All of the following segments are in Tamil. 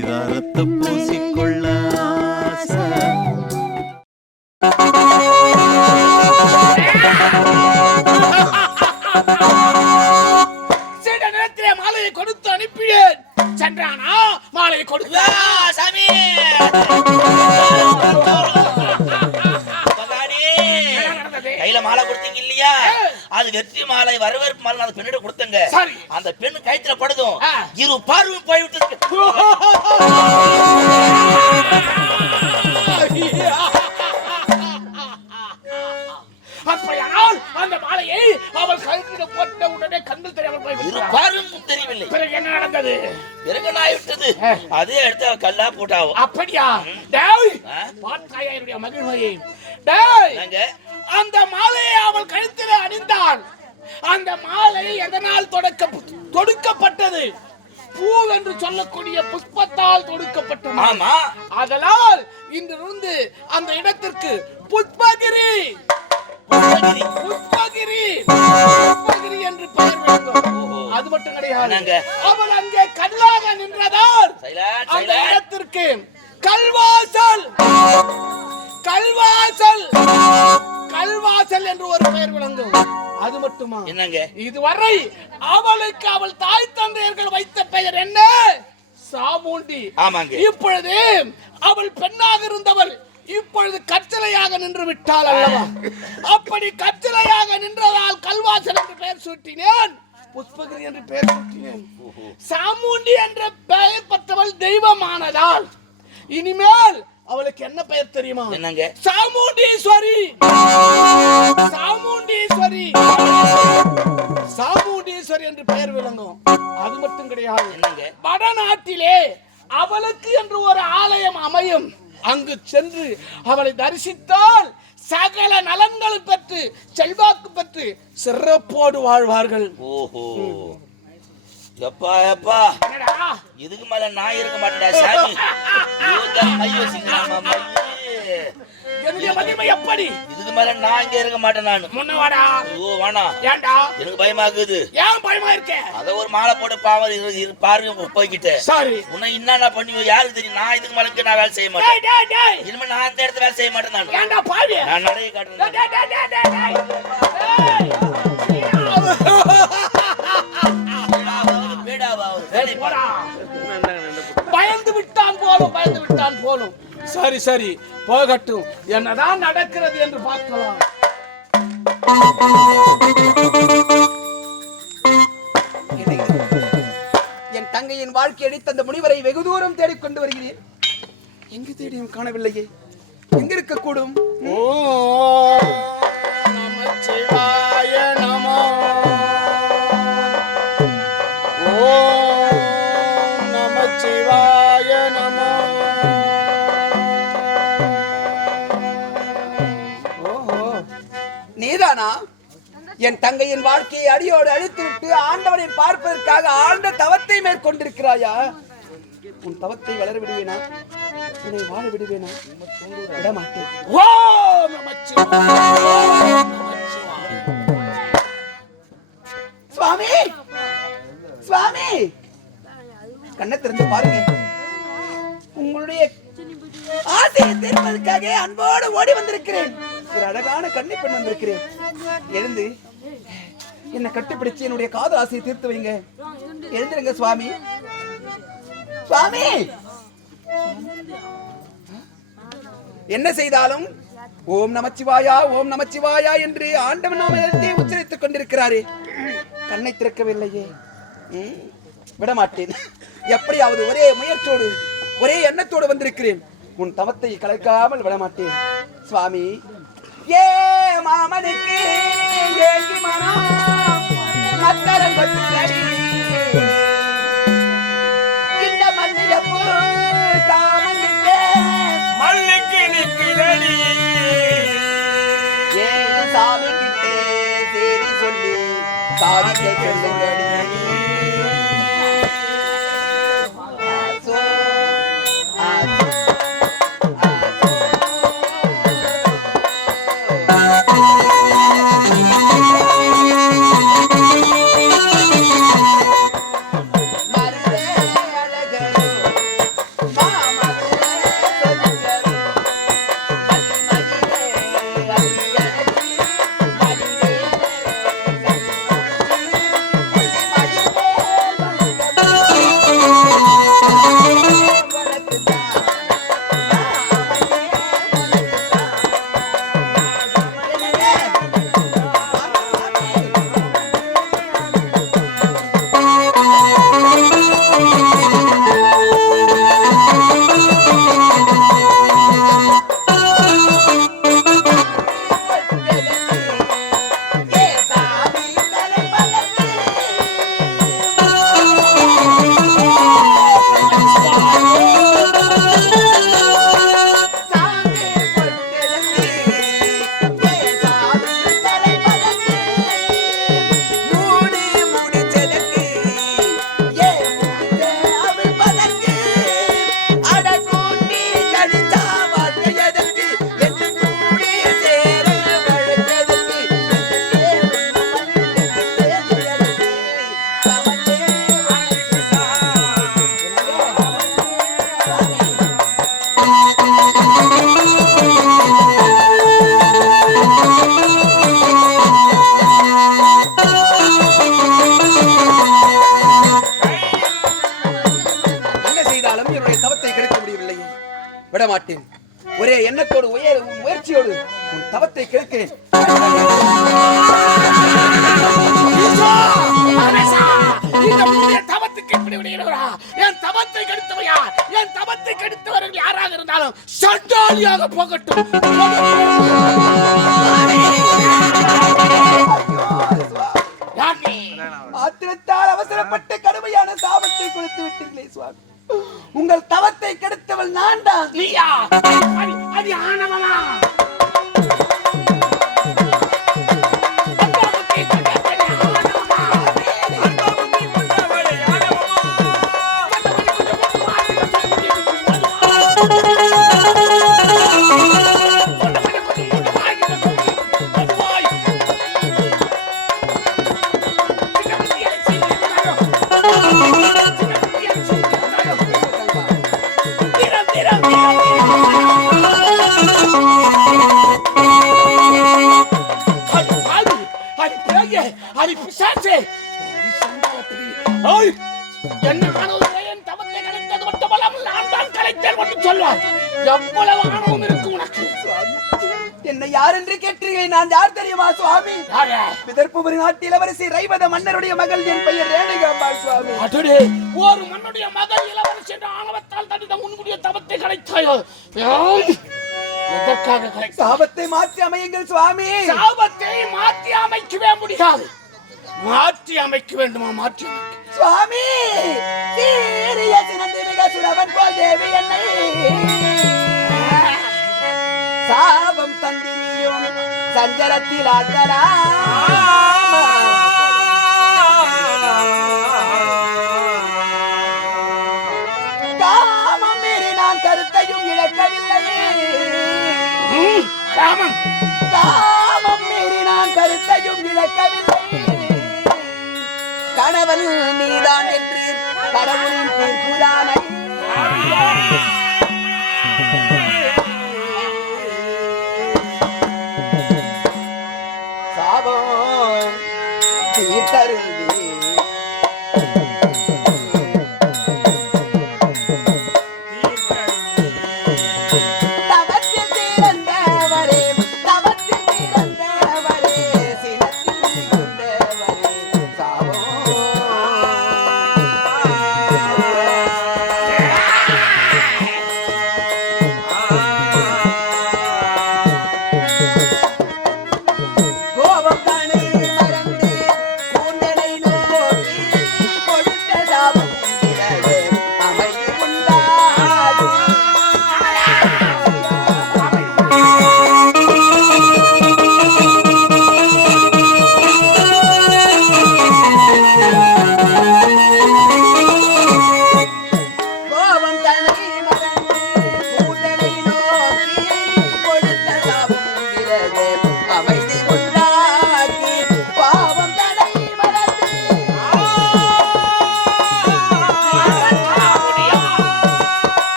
பரிதாரத்தை பூசிக்கொள்ள சில நேரத்திலே மாலையை கொடுத்து அனுப்பினேன். சென்றானா? மாலையை கொடுத்தா சாமி கையில மாலை கொடுத்தீங்க இல்லையா? அது வெற்றி மாலை, வரவேற்பு மாலை அந்த பெண்ணிட கொடுத்தங்க. அந்த பெண்ணு கயித்துல படுதும் இரு பார்வையும் போய்விட்டது. அப்படியானால் அந்த மாலையை அவள் கழுத்துல போட்ட உடனே கண்கள் தெரியாமல் போய்விட்டாள். பார்வையும் தெரியவில்லை. பிறகு என்ன நடந்தது? விட்டது. அதே எடுத்து கல்லா போட்டாவும். அப்படியா? டேய் பார்த்தாயா என்னுடைய மகிழ்வையை? டேய் அந்த மாலையை அவள் கழுத்தில் அணிந்தாள். அந்த மாலை எதனால் தொடுக்கப்பட்டது? பூ என்று சொல்லக்கூடிய புஷ்பத்தால் தொடுக்கப்பட்டது. ஆமா. அதனால் இன்றிருந்து அந்த இடத்திற்கு புஷ்பகிரி என்று பெயர் வேண்டும். அது மட்டும் கிடையாது, அவள் அங்கே கல்லாக நின்றதால் அந்த இடத்திற்கு கல்வாசல் என்று ஒரு பெயர் விளங்கும். அது மட்டுமா? என்னங்க? இதுவரை அவளுக்கு அவள் தாய் தந்தையர்கள் வைத்த பெயர் என்ன? சாமுண்டி. ஆமாங்க. இப்பொழுது அவள் பெண்ணாக இருந்தவள் இப்பொழுது கற்சிலையாக நின்று விட்டாள் அல்லவா? அப்படி கற்சிலையாக நின்றதால் கல்வாசல் என்று பெயர் சூட்டினேன், புஷ்பகிரி என்று பெயர் சூட்டினேன். சாமுண்டி என்ற பெயர் பெற்றவள் தெய்வமானதால் இனிமேல் அவளுக்கு என்ன பெயர் தெரியுமா? என்னங்க? சாமுண்டீஸ்வரி. என்று பெயர் விளங்கும். அது மட்டும் கிடையாது, வடநாட்டிலே அவளுக்கு என்று ஒரு ஆலயம் அமையும். அங்கு சென்று அவளை தரிசித்தால் சகல நலன்கள் பெற்று செல்வாக்கு பெற்று சிறப்போடு வாழ்வார்கள். ஓஹோ, எப்பா எப்பா, இதுக்கு மேல நான் இருக்க மாட்டேடா சாமி. எப்படி? இதுக்கு மேல நான் இங்க இருக்க மாட்டேன். நான் முன்னவாடா. ஓ வாடா. ஏன்டா? எனக்கு பயமா இருக்குது. ஏன் பயமா இருக்க? அத ஒரு மாலை போட்டு பாவம் பாருங்க போய்கிட்டு. சரி, உன்னை என்ன பண்ணி யாருக்கு தெரியும்? நான் இதுக்கு மேல நான் வேலை செய்ய மாட்டேன். இனிமே நான் அந்த இடத்துல வேலை செய்ய மாட்டேன். நான் ஏன்டா பாரு, நான் நிறைய காட்டுறேன். பயந்து விட்டான் போலும். சரி சரி போகட்டும், என்னதான் நடக்கிறது என்று பார்க்கலாம். என் தங்கையின் வாழ்க்கை அடித்த அந்த முனிவரை வெகு தூரம் தேடிக்கொண்டு வருகிறேன். எங்கு தேடியும் காணவில்லையே. எங்க இருக்கக்கூடும்? நமச்சிவாய நமோ. நமச்சிவாய நமோ. நீதானா என் தங்கையின் வாழ்க்கையை அடியோடு அழித்துவிட்டு ஆண்டவனை பார்ப்பதற்காக ஆழ்ந்த தவத்தை மேற்கொண்டிருக்கிறாயா? உன் தவத்தை வளர விடுவேனா? உன்னை வாழ விடுவேனா? விடமாட்டேன். சுவாமி, சுவாமி, கண்ணை திறந்து பாருங்க. உங்களுடைய ஆசையை தீர்ப்பதற்காக அன்போடு ஓடி வந்திருக்கிறேன். ஒரு அழகான கன்னி பெண் வந்திருக்கிறேன். எழுந்து என்னை கட்டுப்பிடிச்சு என்னுடைய காதல் ஆசையை தீர்த்து வைங்க. எழுந்துருங்க சுவாமி. சுவாமி, என்ன செய்தாலும் ஓம் நமச்சிவாயா ஓம் நமச்சிவாயா என்று ஆண்டவன் நாமத்தை உச்சரித்துக் கொண்டிருக்கிறாரே. கண்ணை திறக்கவில்லையே. விடமாட்டேன். எப்படியாவது ஒரே முயற்சியோடு ஒரே எண்ணத்தோடு வந்திருக்கிறேன். உன் தவத்தை கலைக்காமல் விடமாட்டேன். சுவாமி, ஏ மாமனுக்கு ஏங்கி மனம் மத்தரம் கொட்டுதடி, இந்த மல்லிகைப்பூ காமங்கிட்ட மல்லிக்கு நிற்கிறடி, ஏ சாமி கிட்டே சேரி சொல்லி சாதிக்க சொல்லுங்கடி. விட மாட்டேன். ஒரே எண்ணத்தோடு முயற்சியோடு உன் தவத்தை கேட்கிறேன். என் தவத்தை கெடுத்தவையா? என் தவத்தை கெடுத்தவர்கள் யாராக இருந்தாலும் சண்டாளியாக போகட்டும். ஆத்திரத்தால் அவசரப்பட்டு கடுமையான சாபத்தை கொடுத்து விட்டீர்களே சுவாமி. உங்கள் தவத்தை கெடுத்தவள் நான் தான். நீயா? அது ஆணவமா? என்னை யார் என்று கேட்டீர்கள்? நான் யார் தெரியுமா சுவாமி? விதர்ப்புபுரி நாட்டு இளவரசி ரைவத மன்னருடைய மகள். என் பெயர் ரேணுகாம்பாள் சுவாமி. ஒரு மன்னுடைய மகள் இளவரசி என்ற ஆணவத்தால் தன்னுடைய முன்கூடிய தவத்தை கலைத்தாயோ? எதற்காக கலை? சாபத்தை மாற்றி அமையுங்கள் சுவாமி. சாபத்தை மாற்றி அமைக்கவே முடியாது. மாற்றி அமைக்க வேண்டுமா? மாற்றி சுவாமி சீரிய சினந்து மிக சுடவன் போல் தேவி என்னை சாபம் தந்திரியும் சஞ்சலத்தில் ஆட்டலா. காமம் மீறி நான் கருத்தையும் இழக்கவில்லையே. காமம் மீறி நான் கருத்தையும் இழக்கவில்லை. கணவன் நீதான் என்று கடவுளின் தீர்ப்புதானை. சாபம் தீர்த்தருவி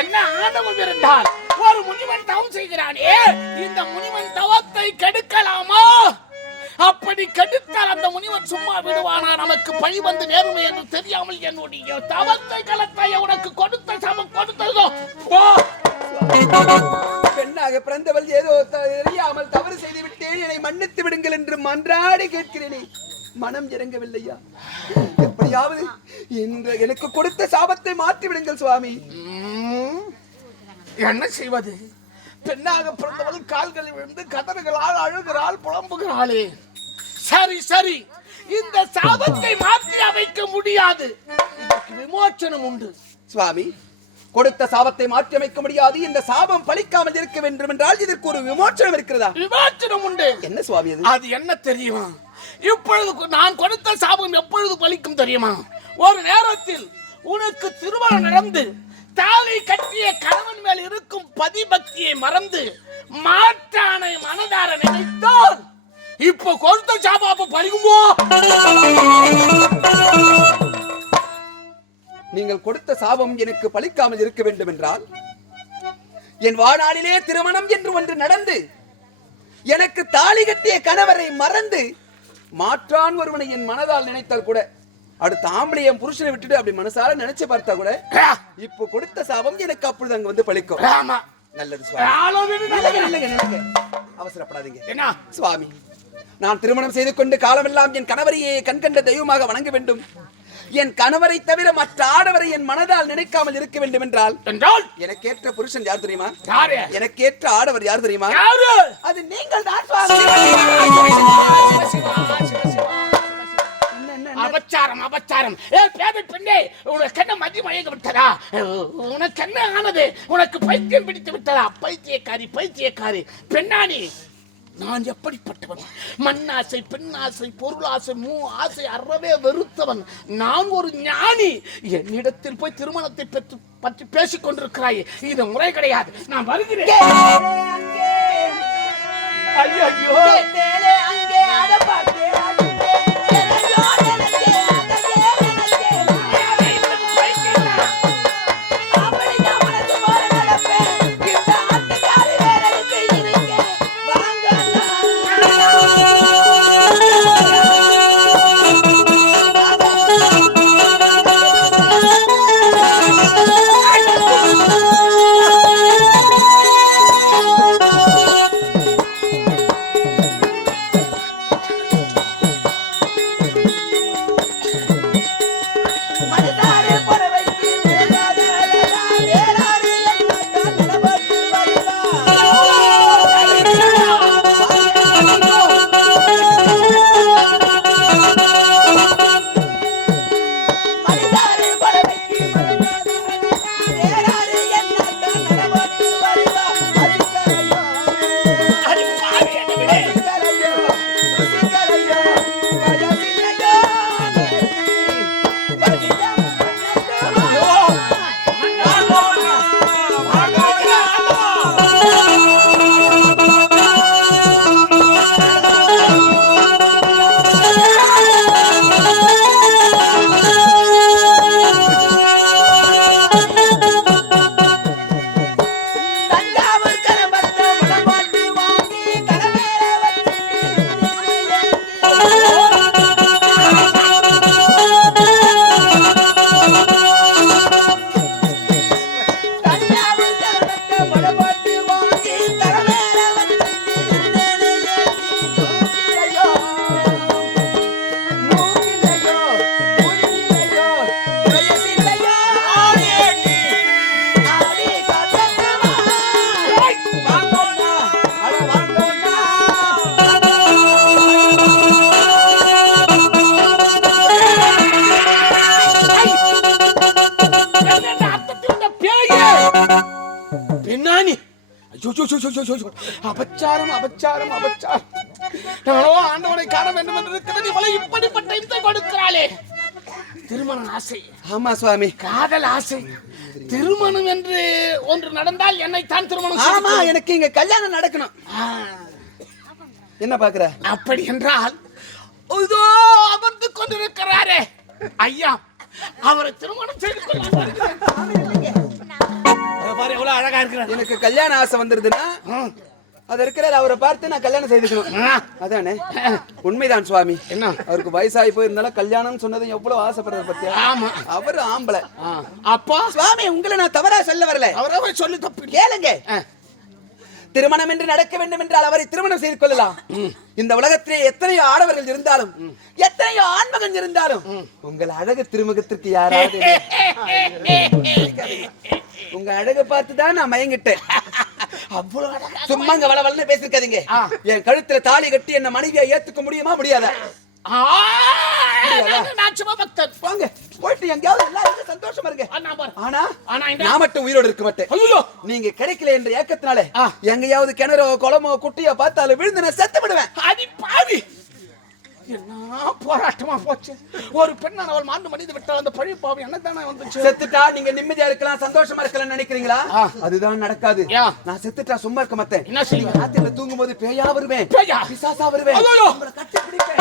என்ன ஆணவம் இருந்தால் ஒரு முனிவன் தவம் செய்கிறானே, இந்த முனிவன் தவத்தை கெடுக்கலாமா? அப்படி கெடுத்தால் அந்த முனிவன் சும்மா விடுவானா? நமக்கு பழி வந்து நேர்மை என்று தெரியாமல் என்னுடைய தவத்தை கலத்தாய உனக்கு கொடுத்த சமம் கொடுத்ததோ. பெண்ணாக பிறந்தவள் ஏதோ தெரியாமல் தவறு செய்து விட்டேன், என்னை மன்னித்து விடுங்கள் என்று மன்றாடி கேட்கிறேனே. மனம் இறங்கவில்லையா? எப்படியாவது எனக்கு கொடுத்த சாபத்தை மாற்றி விடுங்கள் சுவாமி. என்ன செய்வது? பெண்ணாக பிறந்தவள் கால்களில் விழுந்து கதறுகிறாள், அழுகிறாள், புலம்புகிறாளே. சரி சரி, இந்த சாபத்தை மாற்றி அமைக்க முடியாது, விமோச்சனம் உண்டு. சுவாமி, கொடுத்த சாபத்தை மாற்றி அமைக்க முடியாது, இந்த சாபம் பலிக்காமல் இருக்க வேண்டும் என்றால் இதற்கு ஒரு விமோச்சனம் இருக்கிறதா? விமோச்சனம் உண்டு. என்ன சுவாமி அது? அது என்ன தெரியுமா? இப்பொழுது நான் கொடுத்த சாபம் எப்பொழுது பலிக்கும் தெரியுமா? ஒரு நேரத்தில் உனக்கு திருமணம் நடந்து தாலி கட்டிய கணவன் மேல் இருக்கும் பதிபக்தியை மறந்து மாற்றானை மனதார நினைத்தான். இப்போ கொடுத்த சாப்பாப்பு பறிக்குமோ? நீங்கள் கொடுத்த சாபம் எனக்கு பலிக்காமல் இருக்க வேண்டும் என்றால் என் வாழ்நாளிலே திருமணம் என்று ஒன்று நடந்து எனக்கு தாலி கட்டிய கணவரை மறந்து மாற்றான் ஒருவனை என் மனதால் நினைத்தால் கூட அடுத்த ஆம்பளை என் புருஷனை விட்டுட்டு அப்படி மனசால நினைச்சு பார்த்தா கூட இப்போ கொடுத்த சாபம் எனக்கு அப்பொழுது அங்க வந்து பலிக்கும். நல்லது சுவாமி, அவசரப்படாதீங்க. என்ன சுவாமி, நான் திருமணம் செய்து கொண்டு காலமெல்லாம் என் கணவரையே கண்கண்ட தெய்வமாக வணங்க வேண்டும். என் கணவரை தவிர மற்ற ஆடவரை என் மனதால் நினைக்காமல் இருக்க வேண்டும் என்றால் எனக்கேற்ற புருஷன் யார் தெரியுமா? எனக்கேற்ற ஆடவர் யார் தெரியுமா? அது நீங்கள் தான் சுவாமி. அபச்சாரம் அபச்சாரம். பேதை பெண்ணே, உனக்கு என்ன மதி மயங்க விட்டதா? உனக்கு என்ன ஆனது? உனக்கு பைத்தியம் பிடித்து விட்டதா? பைத்தியக்காரி பைத்தியக்காரி பெண்ணானி, நான் எப்படிப்பட்டவன்? மண்ணாசை, பெண்ணாசை, பொருளாசை, ஆசை அறவே வெறுத்தவன் நான். ஒரு ஞானி. என்னிடத்தில் போய் திருமணத்தை பற்றி பேசிக் கொண்டிருக்கிறாய். இது முறை கிடையாது. நான் வருகிறேன். ஐயோ அபச்சாரம் அபச்சாரம் அபச்சாரம். நானோ ஆண்டவனை காண வேண்டும் என்று இருக்கிறது. இவளை இப்படிப்பட்ட இம்சை கொடுக்கிறாளே. திருமண ஆசை. ஆமா சுவாமி, காதல் ஆசை. திருமணம் என்று ஒன்று நடந்தால் என்னை தான் திருமணம். ஆமா, எனக்கு இங்க கல்யாணம் நடக்கணும். என்ன பாக்குற? அப்படி என்றால் இதோ அமர்ந்து கொண்டிருக்கிறாரே ஐயா, அவரை திருமணம் செய்து கொள்ள எவ்வளவு அழகா இருக்கிறார். எனக்கு கல்யாண ஆசை வந்துருதுன்னா அது இருக்கிறார், அவரை பார்த்து நான் கல்யாணம் செய்துக்கணும். அதானே உண்மைதான் சுவாமி. என்ன அவருக்கு வயசாகி போயிருந்தாலும் கல்யாணம் சொன்னது எவ்வளவு ஆசைப்படுற பத்தியா? ஆமா, அவரு ஆம்பளை. அப்பா சுவாமி, உங்களை நான் தவறா சொல்ல வரல. அவரவே சொல்லி தப்பு கேளுங்க. திருமணம் என்று நடக்க வேண்டும் என்றால் அவரை திருமணம் செய்து கொள்ளலாம். இந்த உலகத்திலே எத்தனையோ ஆடவர்கள் இருந்தாலும் எத்தனையோ ஆண்மகன் இருந்தாலும் உங்கள் அழகு திருமுகத்திற்கு யாராவது உங்க அழகை பார்த்துதான் நான் மயங்கிட்டேன். சும்மாங்க வளவளன்னு பேசிருக்காதீங்க. என் கழுத்துல தாலி கட்டி என்ன மனைவியா ஏத்துக்க முடியுமா முடியாதா? போங்க, போயிட்டு எங்கேயாவது எல்லாரும் சந்தோஷமா இருங்க. ஆனா நான் மட்டும் உயிரோடு இருக்க மாட்டேன். நீங்க கிடைக்கல என்ற ஏக்கத்தினால எங்கேயாவது கிணறோ குளமோ குட்டியோ பார்த்தாலும் விழுந்து நான் செத்து விடுவேன். அடி பாவி, என்ன போராட்டமா போச்சு. ஒரு பெண்ணானவள் மாண்டு மனித விட்டால் அந்த பழி பாவம் என்ன தானே வந்துச்சு. செத்துட்டா நீங்க நிம்மதியா இருக்கலாம், சந்தோஷமா இருக்கலாம் நினைக்கிறீங்களா? அதுதான் நடக்காது. நான் செத்துட்டா சும்மா இருக்க மாட்டேன். என்ன செய்வீங்க? ராத்திரில தூங்கும்போது பேயா வருவேன், பிசாசா வருவேன், உங்களை கட்டி பிடிப்பேன்,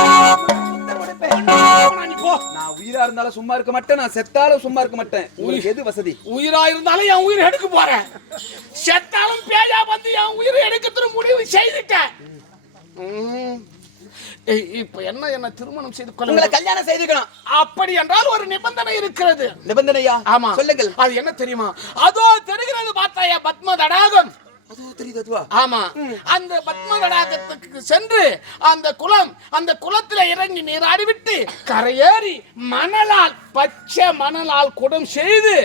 நான் உயிரா இருந்தாலும் சும்மா இருக்க மாட்டேன், நான் செத்தாலும் சும்மா இருக்க மாட்டேன். உங்களுக்கு எது வசதி? உயிரா இருந்தாலும் என் உயிரை எடுக்க போறேன், செத்தாலும் பேயா வந்து என் உயிரை எடுக்க முடிவு செய்துட்டேன். இப்ப என்ன திருமணம் செய்து கொள்ள கல்யாணம் செய்துக்கணும். அப்படி என்றால் ஒரு நிபந்தனை இருக்கிறது. நிபந்தனையா? ஆமா, சொல்லுங்கள். அது என்ன தெரியுமா? அதோ தெரிகிறது பார்த்தாயா, பத்ம தடாகம். ஆமா, அந்த பத்ம தடாகத்துக்கு சென்று அந்த குளத்துல இறங்கி நீராடி விட்டு கரையேறி மணலால், பச்சை மணலால் குடம் செய்து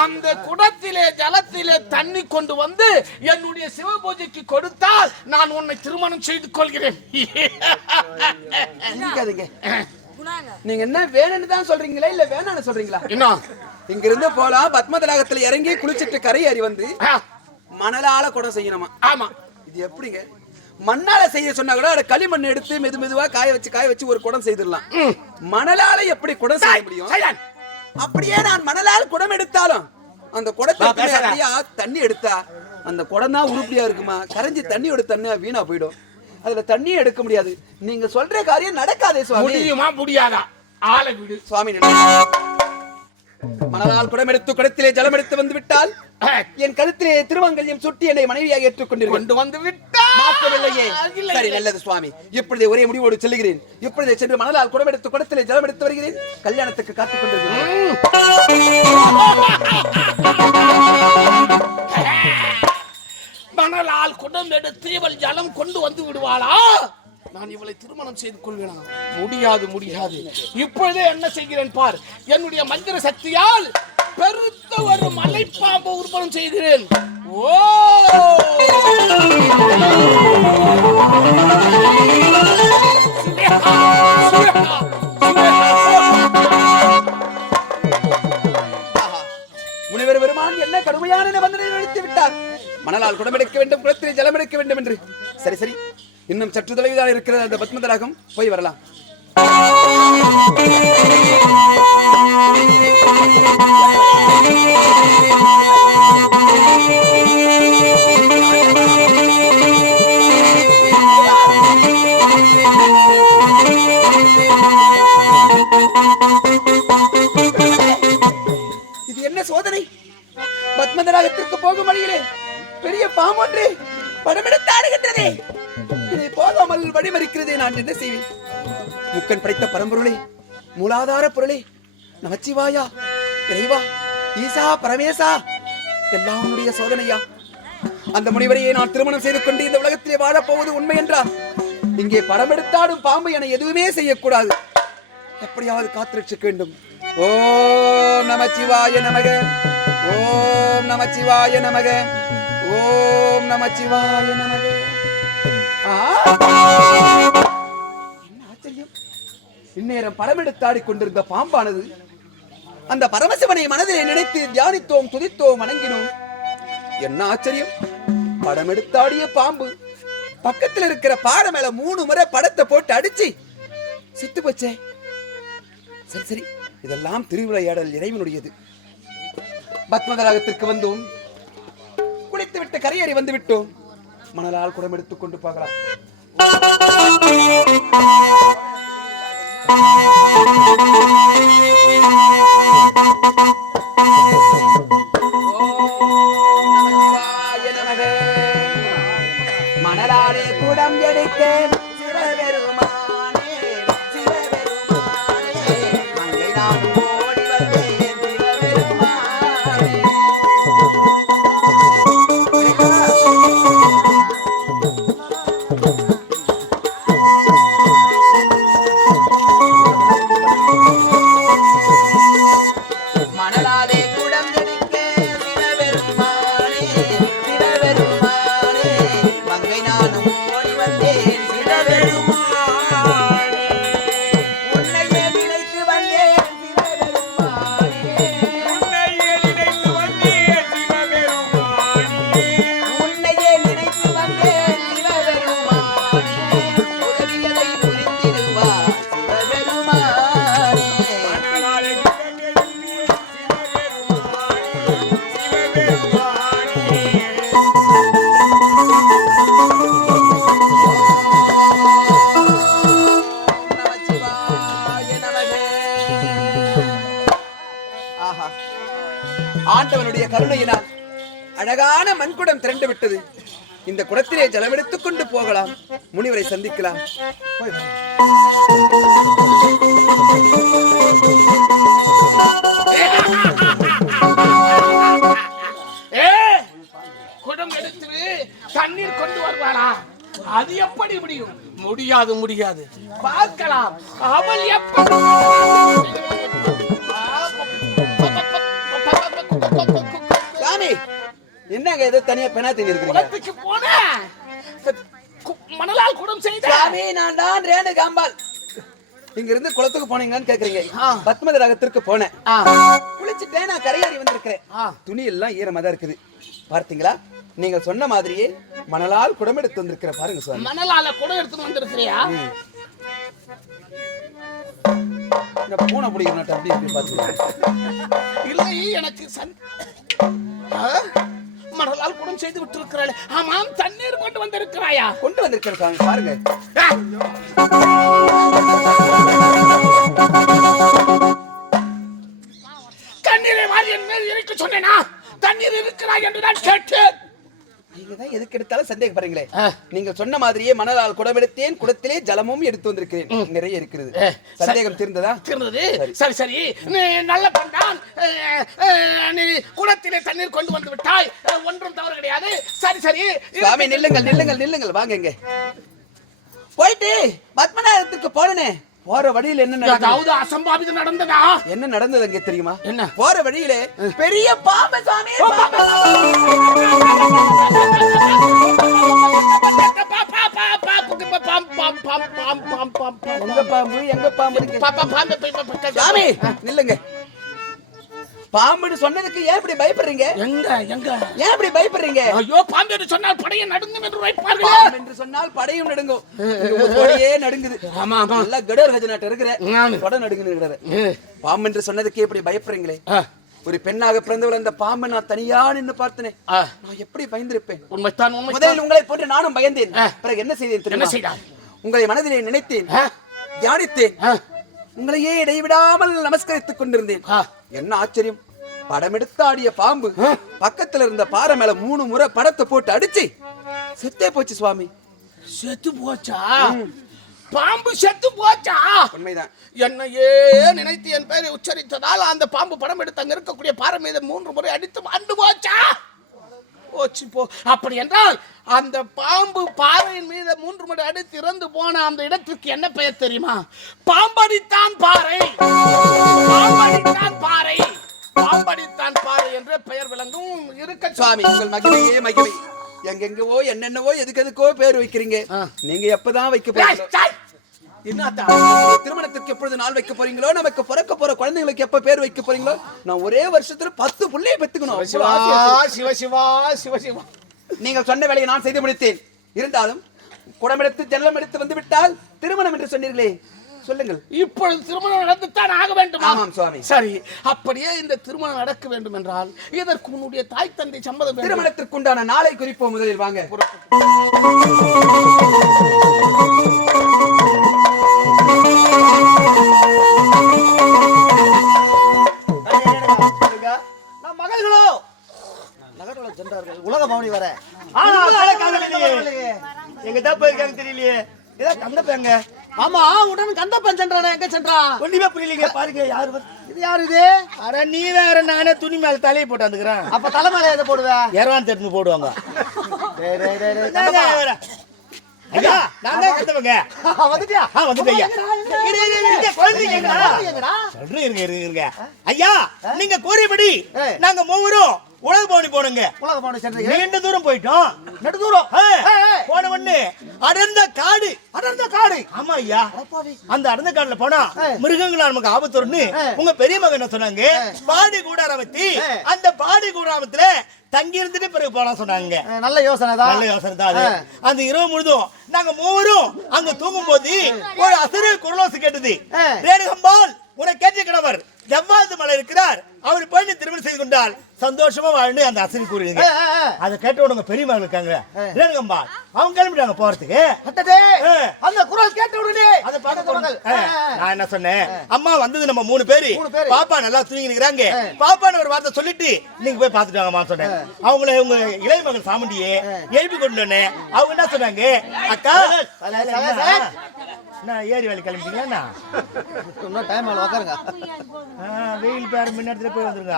அந்த குடத்திலே ஜலத்திலே தண்ணி கொண்டு வந்து என்னுடைய சிவபூஜைக்கு கொடுத்தால் நான் உன்னை திருமணம் செய்து கொள்கிறேன். நீங்க என்ன வேணும்னு தான் சொல்றீங்களா இல்ல வேணாம்னு சொல்றீங்களா? என்ன, இங்க இருந்து போலாம், பத்ம தடாகத்துல இறங்கி குளிச்சிட்டு கரையேறி வந்து மணலால குடம் செய்யணுமா? ஆமா. இது எப்படிங்க? மண்ணால செய்ய சொன்னா கூட களிமண் எடுத்து மெதுவா காய வச்சு ஒரு குடம் செய்திடலாம். மணலால எப்படி குடம் செய்ய முடியும்? அப்படியே நான் மணலால் குடம் எடுத்தாலும் அந்த குடத்துல தண்ணி எடுத்தா அந்த குடம் தான் உருப்படியா இருக்குமா? கரைஞ்சி தண்ணி எடுத்தா வீணா போயிடும். அதுல தண்ணியே எடுக்க முடியாது. நீங்க சொல்ற காரியம் நடக்காதே சுவாமி. முடியுமா முடியாதா? ஆளை விடு சுவாமி. மணலால் குடம் எடுத்து குடத்திலே ஜலம் எடுத்து வந்து விட்டால் என் கழுத்திலே திருமங்கல்யம் சுட்டி என்னை மனைவியாக ஏற்றுக்கொண்டு வந்து விட்டால் மாற்றவில்லையே. சரி, நல்லது சுவாமி. இப்பொழுதே ஒரே முடிவோடு செல்கிறேன். இப்பொழுதே சென்று மணலால் குடம் எடுத்து குடத்திலே ஜலம் எடுத்து வருகிறேன். கல்யாணத்துக்கு காத்துக் கொண்டிருக்கிறேன். மணலால் குடம் எடுத்து இவள் ஜலம் கொண்டு வந்து விடுவாளா? நான் இவளை திருமணம் செய்து கொள்வேனா? முடியாது. இப்பொழுதே என்ன செய்கிறேன் பார். என்னுடைய மந்திர சக்தியால் பெருத்த ஒரு மலைப்பாம்பு உற்பத்தி செய்கிறேன். ஓ, முனிவர் பெருமான் என்ன கடுமையான நிபந்தனை நிறுத்தி விட்டார். மணலால் குடம் எடுக்க வேண்டும், குளத்திலே ஜலம் எடுக்க வேண்டும் என்று. சரி, இன்னும் சற்று தொலைவில் இருக்கிற அந்த பத்ம தடாகம், போய் வரலாம். இது என்ன சோதனை? பத்ம தடாகத்திற்கு போகும் வழியிலே பெரிய பாம்பு ஒன்று படமெடுத்து ஆடுகின்றதே. இதை போகாமல் வழிமறிக்கிறதே. நான் என்ன செய்வேன்? முக்கன் படைத்த பரம்பொருளே, மூலாதார பொருளே, நமச்சிவாயா, இறைவா, ஈசா, பரமேசா, எல்லாம் உன்னுடைய சோதனையா. அந்த முனிவரையே நான் திருமணம் செய்து கொண்டு இந்த உலகத்திலே வாழப்போவது உண்மை என்றால் இங்கே படமெடுத்தாடும் பாம்பு என எதுவுமே செய்யக்கூடாது. எப்படியாவது காத்திருக்க வேண்டும். ஓம் நமச்சிவாய நமக, ஓம் நமச்சிவாய நமக, ஓம் நமச்சிவாய நமக. என்ன ஆச்சரியம்! இந்நேரம் படமெடுத்தாடி கொண்டிருந்த பாம்பானது அந்த பரமசிவனை மனதிலே நினைத்து தியானித்தோம், துதித்தோம், வணங்கினோம். என்ன ஆச்சரியம்! படமெடுத்தாடிய பாம்பு பக்கத்தில் இருக்கிற பாறை மேல 3 முறை படத்தை போட்டு அடிச்சு சித்து போச்சே. சரி, இதெல்லாம் திருவிளையாடல் இறைவனுடையது. பத்மதராகத்திற்கு வந்தோம், குளித்து விட்டு கரையேறி வந்து விட்டோம். மணலால் குடம் எடுத்துக் கொண்டு போகலாம். மணலாலே குடம் எடுக்க சிவபெருமானே, சிவபெருமானே, மங்கை நாடு ஓடி வந்தேன் சிவபெருமானே. மணலாலே குடம் எடுக்க சிவபெருமானே, சிவபெருமானே, மங்கை நானும் ஓடி வந்தேன் சிவபெருமானே. அழகான மண்குடம் திரண்டு விட்டது. இந்த குடத்திலே ஜலமெடுத்துக் கொண்டு போகலாம், முனிவரை சந்திக்கலாம். போய் வா. குடம் எடுத்து தண்ணீர் கொண்டு வருவாளா? அது எப்படி முடியும்? முடியாது, முடியாது. பார்க்கலாம் அவள் எப்படி. சாமி, என்னங்க ஏதோ தனியா பெணா தண்ணி இருக்கு? குளத்துக்கு போன மணலால் குடம் செய்த சாமி, நான் தான் ரேணுகாம்பாள். இங்க இருந்து குளத்துக்கு போனீங்கன்னு கேக்குறீங்க. பத்மத ராகத்திற்கு போனேன், குளிச்சுட்டேன். நான் கரையேறி வந்திருக்கிறேன். துணி எல்லாம் ஈரமா தான் இருக்குது. பார்த்தீங்களா? நீங்க சொன்ன மாதிரியே மணலால் குடம் எடுத்து வந்திருக்கிற பாருங்க சாமி. மணலால குடம் எடுத்து வந்திருக்கிறியா? இந்த பூனை பிடிக்கணும் அப்படி இப்படி பாத்துக்கலாம். இல்லை, எனக்கு மணலால் குடம் செய்து விட்டிருக்கிறாள். ஆமாம், தண்ணீர் கொண்டு வந்திருக்கிறாயா? கொண்டு வந்திருக்கிற சாமி பாருங்க. தண்ணீரை வாரி என் மேல் இருக்க சொன்னேனா? தண்ணீர் இருக்கிறாய் என்று நான் கேட்டேன். நீங்கதான் எதுக்கு எடுத்தாலும் சந்தேகப்படுறீங்களே. நீங்க சொன்ன மாதிரியே மணலால் குடம் எடுத்தேன், குடத்திலே ஜலமும் எடுத்து வந்திருக்கிறேன். நிறைய இருக்கிறது. சந்தேகம் தீர்ந்ததா? தீர்ந்தது. சரி சரி, நீ நல்ல பண்டான். நீ குடத்திலே தண்ணீர் கொண்டு வந்து விட்டாய், ஒன்றும் தவறு கிடையாது. சரி சரி சாமி, நில்லுங்கள் நில்லுங்கள் நில்லுங்கள். வாங்க. இங்க போயிட்டு பத்மநாபத்துக்கு போனே, போற வழியில என்ன நடந்தது? அசம்பாவிதம் நடந்ததா? என்ன நடந்தது அங்க தெரியுமா? என்ன? போற வழியிலே பெரிய பாம்பு சாமி. எங்க பாம்பு சாமி? நில்லுங்க. பாம்புன்னு சொன்னதுக்கு ஏன் இப்படி பயப்படுறீங்க? எங்க எங்க ஏன் இப்படி பயப்படுறீங்க? ஐயோ, பாம்பு என்று சொன்னால் படையும் நடுங்கும் என்று வைப்பார்கள். பாம்பு என்று சொன்னால் படையும் நடுங்கும். கொடையே நடுங்குது. ஆமா ஆமா, நல்ல கடர் கஜனாட்ட இருக்கிற கொடை நடுங்குது. பாம்பு என்று சொன்னதுக்கு எப்படி பயப்படுறீங்களே? ஒரு பெண்ணாக பிறந்தவள் அந்த பாம்பை நான் தனியா நின்று பார்த்தனே, நான் எப்படி பயந்திருப்பேன்? உண்மைத்தான். முதலில் உங்களை போன்று நானும் பயந்தேன். பிறகு என்ன செய்தேன் தெரியுமா? உங்களை மனதிலே நினைத்தேன், தியானித்தேன், உங்களையே இடைவிடாமல் நமஸ்கரித்துக் கொண்டிருந்தேன். என்ன ஆச்சரியம்! படம் எடுத்து ஆடிய பாம்பு பக்கத்துல இருந்த பாறை மேல 3 முறை படத்தை போட்டு அடிச்சு செத்தே போச்சு சுவாமி. செத்து போச்சா? பாம்பு செத்து போச்சா? உண்மைதான். என்னையே நினைத்து என் பெயரை உச்சரித்ததால் அந்த பாம்பு படம் எடுத்து அங்க இருக்கக்கூடிய பாறை மீது 3 முறை அடித்து அண்டு போச்சா? போச்சு போ. அப்படி என்றால் அந்த பாம்பு பாறையின் மீது 3 முறை அடித்து இறந்து போன அந்த இடத்திற்கு என்ன பெயர் தெரியுமா? பாம்படித்தான் பாறை. பாம்படித்தான் பாறை. பாம்படித்தான் பாறை என்ற பெயர் விளங்கும் இருக்க சுவாமி. உங்கள் மகிமையே மகிமை. எங்கெங்கவோ என்னென்னவோ எதுக்கோ பேர் வைக்கிறீங்க. நீங்க எப்பதான் வைக்க போறீங்க? திருமணத்திற்கு எப்பொழுது நாள் வைக்க போறீங்களோ, நமக்கு பிறக்க போற குழந்தைகளுக்கு எப்ப பேர் வைக்க போறீங்களோ, நான் ஒரே வருஷத்துல 10 பிள்ளையை பெத்துக்கணும். சிவ சிவா சிவ சிவா. நீங்கள் சொன்ன வேலையை நான் செய்து முடித்தேன். இருந்தாலும் குடமெடுத்து ஜலம் எடுத்து வந்து விட்டால் திருமணம் என்று சொன்னீர்களே, சொல்லுங்கள். இப்பொழுது திருமணம் நடந்துத்தான் ஆக வேண்டும். ஆமாம் சுவாமி. சரி, அப்படியே இந்த திருமணம் நடக்க வேண்டும் என்றால் இதற்கு உன்னுடைய தாய் தந்தை சம்மதம். திருமணத்திற்கு உண்டான நாளை குறிப்போம். முதலில் வாங்க. மகள்களோ நகர்வல சென்றார்கள். உலக பவனி வர எங்க தான் போயிருக்காங்க தெரியலையே. ஏதாவது கந்தப்பங்க. ஆமா, உடனே கந்தப்பன் சென்றானே. எங்க சென்றா? ஒண்ணுமே புரியலீங்க. பாருங்க யாரு இது? யாரு இது? அட நீ வேற. நானே துணி மேல தலையை போட்டு வந்துக்கிறேன். அப்ப தலைமையில எதை போடுவ? எரவான் தட்டு போடுவாங்க. ஐயா, நான் தான் கந்தப்பங்க. வந்துட்டியா? வந்துட்டேன் ஐயா. சொல்றேன் இருங்க. ஐயா, நீங்க கோரியபடி நாங்க மூவரும் உலக பவனி போனங்க. உலக பவனி சென்றீங்க. நீண்ட தூரம் போயிட்டோம். நெடு தூரம் போன உடனே அடர்ந்த காடு. அடர்ந்த காடு? ஆமா ஐயா. அந்த அடர்ந்த காடுல போனா மிருகங்களா நமக்கு ஆபத்து வரும்னு உங்க பெரிய மகன் என்ன சொன்னாங்க? பாடி கூடாரம் வச்சு அந்த பாடி கூடாரத்துல தங்கி இருந்துட்டு பிறகு போலாம் சொன்னாங்க. நல்ல யோசனை தான். நல்ல யோசனை தான் அது. அந்த இரவு முழுதும் நாங்க மூவரும் அங்க தூங்கும் போது ஒரு அசுர குரலோசை கேட்டது. ரேணுகம்பாள் உனக்கு கேட்ட கணவர் ஜவ்வாது மலை இருக்கிறார், அவர் போய் திருமணம் செய்து கொண்டால் சந்தோஷமா வாழ்ந்து அந்த அசுரி கூறுங்க. அதை கேட்ட உடனே பெரிய மகள் இருக்காங்க ரேணுகம்பா அவங்க கிளம்பிட்டாங்க போறதுக்கு. அந்த குரல் கேட்ட உடனே அதை பார்க்க நான் என்ன சொன்னேன், அம்மா வந்தது நம்ம 3 பேரு, பாப்பா நல்லா தூங்கி நிக்கிறாங்க, பாப்பான்னு ஒரு வார்த்தை சொல்லிட்டு நீங்க போய் பாத்துட்டு வாங்கம்மா சொன்னேன். அவங்கள உங்க இளைய மகள் சாமுண்டியே எழுப்பி கொண்டு வந்தேன். அவங்க என்ன சொன்னாங்க, அக்கா நான் ஏரி வேலை கிளம்பிட்டீங்களா, இன்னும் டைம் ஆகல உட்காருங்க. வெயில் பேர் முன்னேறத்துல போய் வந்துருங்க.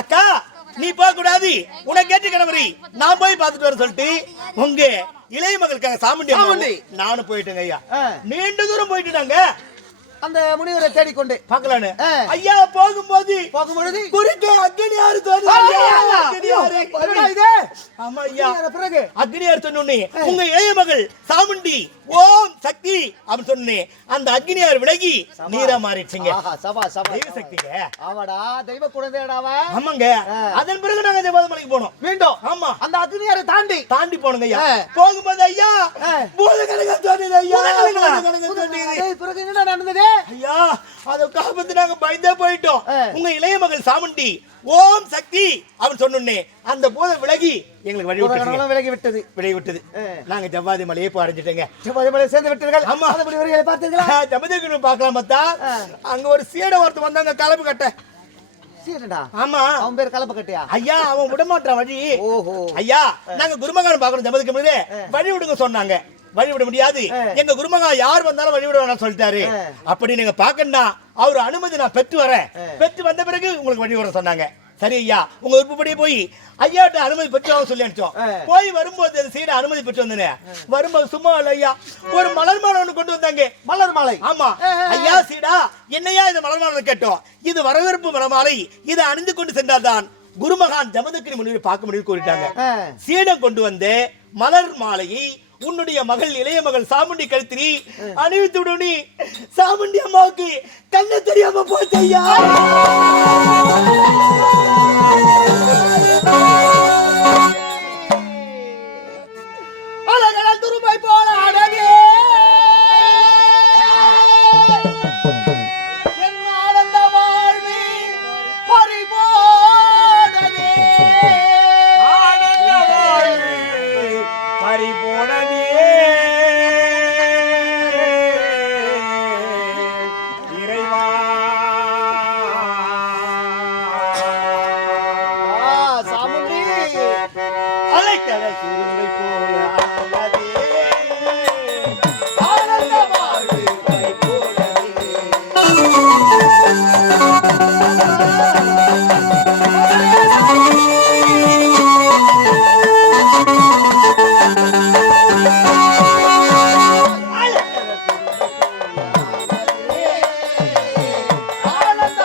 அக்கா நீ போக கூடாது, உனக்கு கேட்டு கிளம்புறி, நான் போய் பார்த்துட்டு வர சொல்லிட்டு உங்க இளைய மகளுக்காக சாமுண்டி நானும் போயிட்டேங்க ஐயா. நீண்ட தூரம் போயிட்டுட்டாங்க அந்த முனிவரை தேடிக்கொண்டு பார்க்கலான்னு. ஐயா போகும்போது குறுக்கே அக்னியார் ஆமா ஐயா, பிறகு அக்னியார் சொன்னே உங்க இளைய மகள் சாமுண்டி ஓம் சக்தி அப்படின்னு சொன்னேன். அந்த அக்னியார் விலகி நீரா மாறிடுச்சுங்க. தெய்வ சக்திங்க. ஆமாடா, தெய்வ குழந்தைடாவா. ஆமாங்க. அதன் பிறகு நாங்க தேவதமலைக்கு போனோம் மீண்டும். ஆமா, அந்த அக்னியாரை தாண்டி போனோங்க ஐயா. போகும்போது ஐயா பூதகணங்க சொன்னது ஐயா. பிறகு என்ன நடந்தது ஐயா? அத காபத்து நாங்க பயந்தே போயிட்டோம். உங்க இளைய மகள் சாமுண்டி ஓம் சக்தி அப்படின்னு சொன்னே அந்த பூத விலகி எங்களுக்கு விலகி விட்டது. நாங்க ஜவ்வாதி மலையை போய் அடைஞ்சிட்டேங்க. ஜவ்வாதி மலையை சேர்ந்து விட்டீர்கள். ஆமா, அதுபடி வரைகளை பார்த்தீங்களா? ஜமதேக்குன்னு பார்க்கலாம் பார்த்தா அங்க ஒரு சீட ஒருத்தன் வந்தாங்க கலப்பு கட்ட. சீடடா? ஆமா, அவன் பேர் கலப்பு கட்டியா? ஐயா அவன் விட மாட்டான் வழி. ஓஹோ ஐயா, நாங்க குருமகான் பாக்குறோம் ஜமதுக்கு வழி விடுங்க சொன்னாங்க. வழி விட முடியாது, எங்க குருமகா யார் வந்தாலும் வழி விட வேணாம் சொல்லிட்டாரு. அப்படி நீங்க பாக்கணும்னா அவர் அனுமதி நான் பெற்று வரேன், பெற்று வந்த பிறகு உங்களுக்கு வழி விட சொன்னாங்க. சரி ஐயா, உங்க விருப்பப்படியே போய் ஐயாட்ட அனுமதி பெற்று சொல்லி அனுப்பிச்சோம். போய் வரும்போது சீட அனுமதி பெற்று வந்தேன். வரும்போது சும்மா இல்ல ஐயா, ஒரு மலர் மாலை ஒண்ணு கொண்டு வந்தாங்க. மலர் மாலை? ஆமா ஐயா. சீடா என்னையா இந்த மலர் மாலை கேட்டோம். இது வரவேற்பு மலர் மாலை, இதை அணிந்து கொண்டு சென்றால்தான் குருமகான் ஜமதக்கினி முனிவரை பார்க்க முடியும் கூறிட்டாங்க. சீடம் கொண்டு வந்து மலர் மாலையை உன்னுடைய மகள் இளைய மகள் சாமுண்டி கழுத்திரி அணிவித்து விடுனி. சாமுண்டி அம்மாவுக்கு கண்ணு தெரியாம போச்சு ஐயா. அழகடல் துரும்பை போல அழகே என் ஆனந்த வாழ்வி பறிபோனதே. ஆனந்த வாழ்வி பறிபோனதே. இறைவா சாமுண்டி அலைக்கட சுருங்கை போல ஆனதே. ஆனந்த வாழ்வி ஆனந்த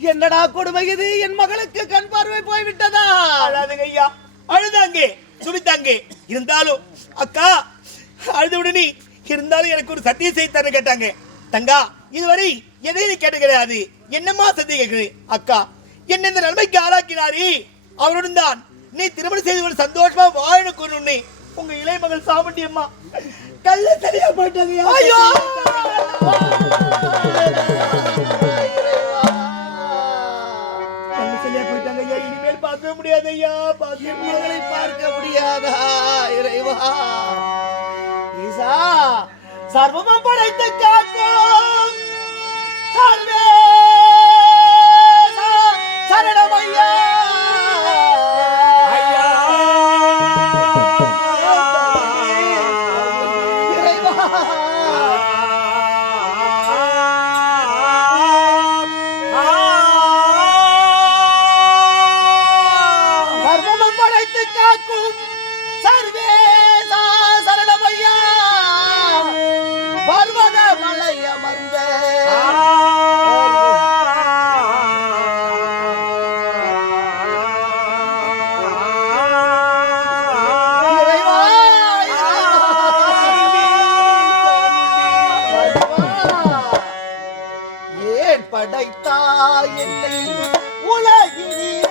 என்னடா கொடுமை இது, என் மகளுக்கு கண் பார்வை போய்விட்டதா? அழாதுங்க ஐயா, அழுதாங்க சுமித்தாங்க. இருந்தாலும் அக்கா அழுது உடனே இருந்தாலும் எனக்கு ஒரு சத்தியம் செய்து தர கேட்டாங்க. தங்கா இதுவரை எதையும் கேட்டு கிடையாது, என்னம்மா சத்தியம் கேட்குது? அக்கா என்ன இந்த நிலைமைக்கு ஆளாக்கினாரு, அவருடன் தான் நீ திருமணம் செய்து ஒரு சந்தோஷமா வாழணும் கூறணும்னு உங்க இளைய மகள் சாமுண்டி அம்மா கல்ல சரியா போயிட்டாங்க. ஐயோ கல்ல சரியா போயிட்டாங்க ஐயா, இனிமேல் பார்க்க முடியாது ஐயா, மகளை பார்க்க முடியாதா? இறைவா ஈசா, சர்வமும் படைத்த காக்கும் சர்வே சரணமையா. படைத்தாய் என்னை உலகினிலே,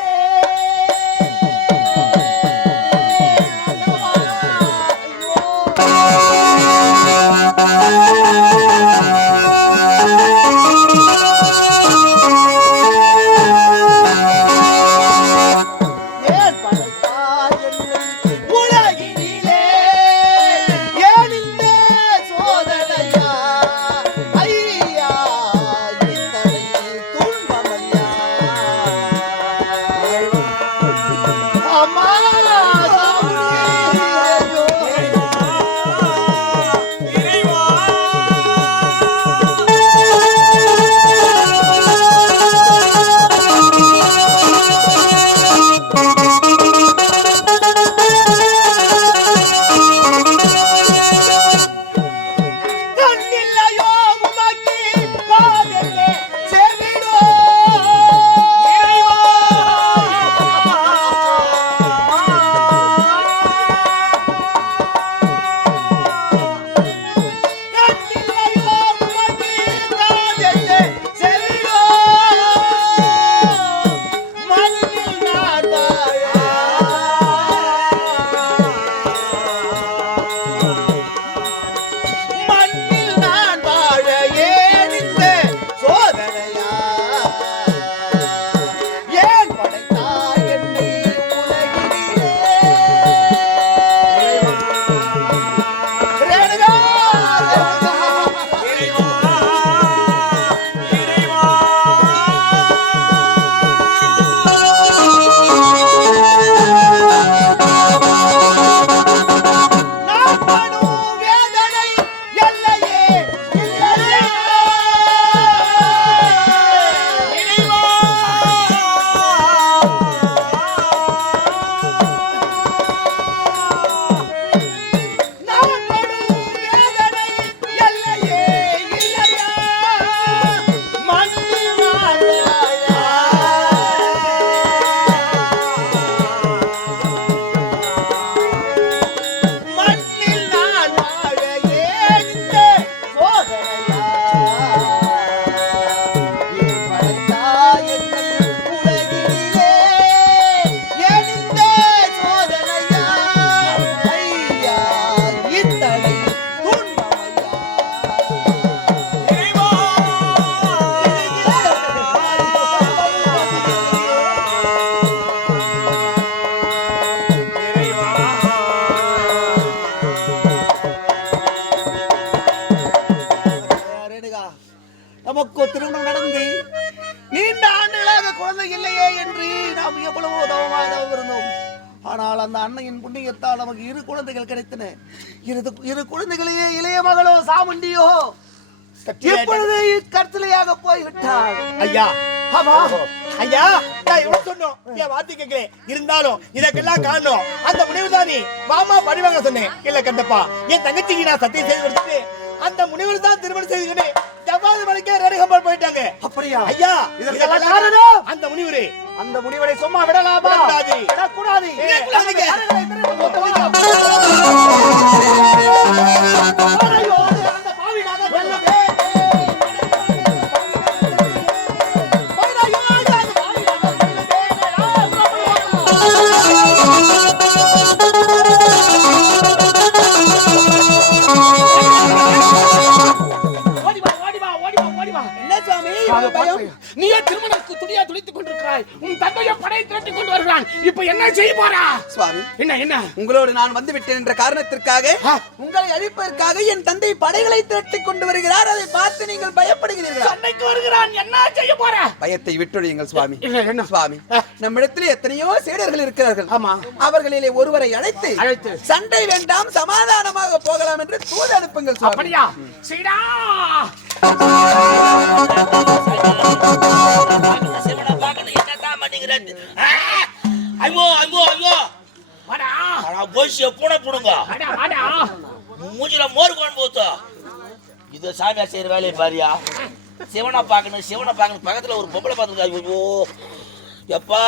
நமக்கு திருமணம் நடந்து நீண்ட ஆண்டுகளாக குழந்தை இல்லையே என்று நாம் எவ்வளவோ தவமாக இருந்தோம். ஆனால் அந்த அன்னையின் புண்ணியத்தால் நமக்கு 2 குழந்தைகள் கிடைத்தன. 2 குழந்தைகளையே இளைய மகளோ சாமுண்டியோ எப்பொழுது கற்சிலையாக போய்விட்டாள். ஐயா ஐயா நான் எவ்வளவு சொன்னோம், என் வார்த்தை கேட்கிறேன். இருந்தாலும் இதற்கெல்லாம் காரணம் அந்த முனிவர் தானே. மாமா பழிவாங்க சொன்னேன். இல்ல கண்டப்பா, என் தங்கச்சிக்கு நான் சத்தியம் செய்து கொடுத்துட்டு அந்த முனிவர் தான் திருமணம் செய்துக்கிட்டேன் செவ்வாது மலைக்கே ரேணுகாம்பாள் போயிட்டாங்க. அப்படியா? ஐயா இதற்கெல்லாம் காரணம் அந்த முனிவரே. அந்த முனிவரை சும்மா விடலாமா? விடக்கூடாது. விடக்கூடாது. நீயே திருமணத்துக்கு துடியா துடித்துக் கொண்டிருக்கிறாய். உன் தந்தையை படையை திரட்டிக் கொண்டு வருகிறான். இப்ப என்ன செய்ய போறா? சுவாமி, என்ன உங்களோடு நான் வந்து விட்டேன் என்ற காரணத்திற்காக உங்களை அழிப்பதற்காக என் தந்தை படைகளை திரட்டிக் கொண்டு வருகிறார். அதை பார்த்து நீங்கள் பயப்படுகிறீர்களா? சண்டைக்கு வருகிறான். என்ன செய்ய போற? பயத்தை விட்டொழியுங்கள் சுவாமி. என்ன சுவாமி, நம்மிடத்தில் எத்தனையோ சீடர்கள் இருக்கிறார்கள். ஆமா. அவர்களிலே ஒருவரை அழைத்து சண்டை வேண்டாம், சமாதானமாக போகலாம் என்று தூது அனுப்புங்கள் சுவாமி. அப்படியா? சீடா சிவனை பார்க்கணும் என்னதான் பண்ணிக்கிறது? ஐயோ ஐயோ ஐயோ வாடா போய் பூனை போடுங்க. வாடா வாடா. மூஞ்சில மோர் குழம்பு ஊத்தோ. இது சாமியா செய்யற வேலையை பாரியா. சிவனை பார்க்கணும் பக்கத்துல ஒரு பொம்பளை பார்த்துருக்கா. ஐயோ எப்பா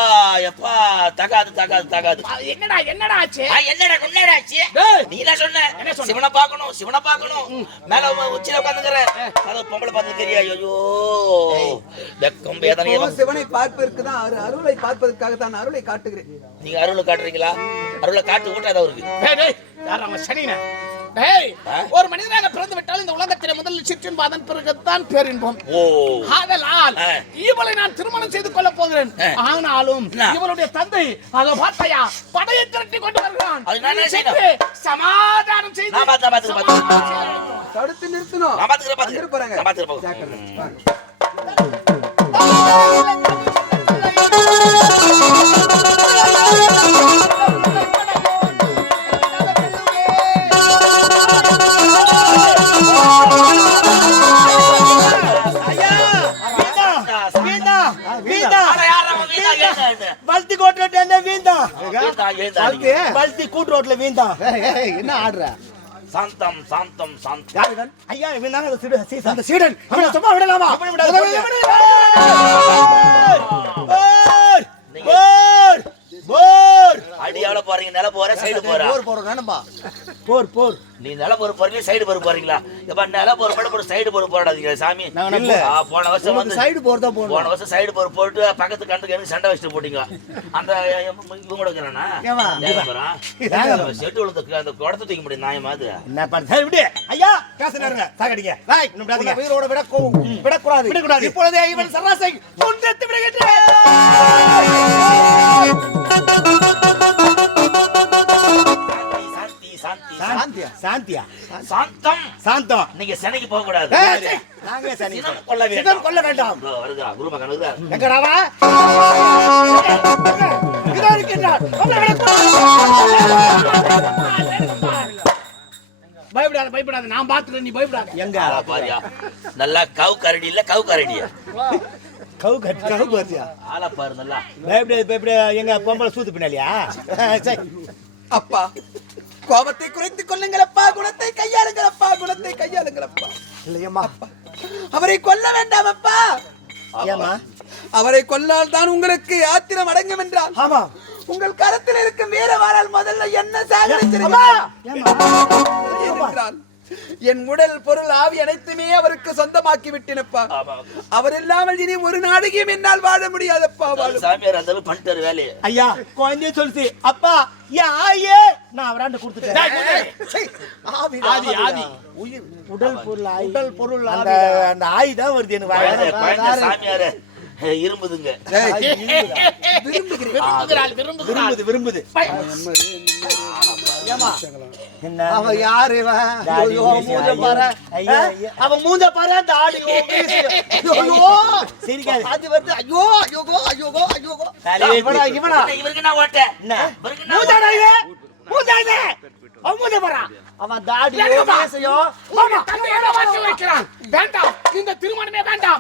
எப்பா தகாது தகாது தகாது. என்னடா ஆச்சு? என்னடா ஆச்சு? நீ தான் சொன்ன சிவனை பார்க்கணும் மேல உச்சில உட்காந்துக்கிற அது பொம்பளை பார்த்துக்கிறியா. ஐயோ வெக்கம் வேதனை. சிவனை பார்ப்பதற்கு தான் அருளை பார்ப்பதற்காக தான் அருளை காட்டுகிறேன். நீங்க அருளை காட்டுறீங்களா? அருளை காட்டு ஊட்டாத அவருக்கு. ஒரு மனிதனாக பிறந்து விட்டால் இந்த உலகத்திலே முதலில் சிற்றின்பம், அதன் பிறகுதான் பேரின்பம். ஆதலால் இவளை நான் திருமணம் செய்து கொள்ள போகிறேன். ஆனாலும் இவளுடைய தந்தை அதை பார்த்தையா படையை திரட்டி கொண்டு வருகிறான். சமாதானம் செய்து தடுத்து நிறுத்தணும். பல்தி கூட்டு ரோட்ல வீந்தா. என்ன ஆடுற? சாந்தம் சாந்தம் சாந்தம். ஐயா இவன் தான் அந்த சீடன். அவனை சும்மா விடலாமா? அடியால போறீங்க, நில போற சைடு போற. போர் நீ நில போறீங்க சைடு போறீங்களா? எப்ப நில போற சைடு போடாதீங்க சாமி. போன வருஷம் வந்து சைடு போறதா போறோம். போன வருஷம் சைடு போட்டு பக்கத்து கண்டுக்கு எனக்கு சண்டை வச்சுட்டு போட்டீங்க. அந்த இவங்க கூட இருக்கிறானா செட்டு விழுந்து அந்த குடத்தை தூக்க முடியும் நியாயமா? அது என்ன பண்ண விடு ஐயா. பேசுறாருங்க சாகடிங்க. உயிரோட விடக்கூடாது. இப்பொழுதே இவன் சராசை கொன்றெடுத்து விடுகின்றேன். சாந்தியா சாந்தம் சாந்தம். நீங்க சென்னைக்கு போக கூடாது. கொல்ல வேண்டாம். வருதா குருமகன் வருதா? எங்கடாவா? பயப்படாத நான் பாத்துறேன். நீ பயப்படாத. எங்க பாரியா நல்லா கவு கரடி இல்ல கவு கரடியா கவு கரடியா ஆளா பாரு நல்லா. பயப்பட எங்க பொம்பளை சூத்து பின்னாலியா? அப்பா கோபத்தை குறைத்துக் கொள்ளுங்களப்பா, குணத்தை கையாளுங்களப்பா. இல்லையம்மா, அவரை கொல்ல வேண்டாம் அப்பா. ஏமா அவரை கொல்லால் தான் உங்களுக்கு ஆத்திரம் அடங்கும் என்றால் ஆமா உங்கள் கரத்தில் இருக்கும் வீரவாரால் முதல்ல என்ன சாகடிச்சிருக்கா? என் உடல் பொருள் ஆவி அனைத்துமே அவருக்கு சொந்தமாக்கி விட்டேனப்பா. அவர் இல்லாமல் இனி ஒரு நாடகம் என்னால் வாழ முடியாதப்பா. சாமியார் அந்த பண்ணிட்டாரு வேலையை. ஐயா குழந்தைய சொல்லுச்சு அப்பா ஏன் ஆயே நான் அவராண்ட கொடுத்துட்டேன். உடல் பொருள் அந்த ஆயி தான் வருது எனக்கு. சாமியாரு இரும்புதுங்க. விரும்புது. அவன் யாரு? அவன் மூஞ்ச பாரு. அந்த ஆடி இவனா இவருக்கு நான் ஓட்டேன். அவன் தாடி வேண்டாம், இந்த திருமணமே வேண்டாம்.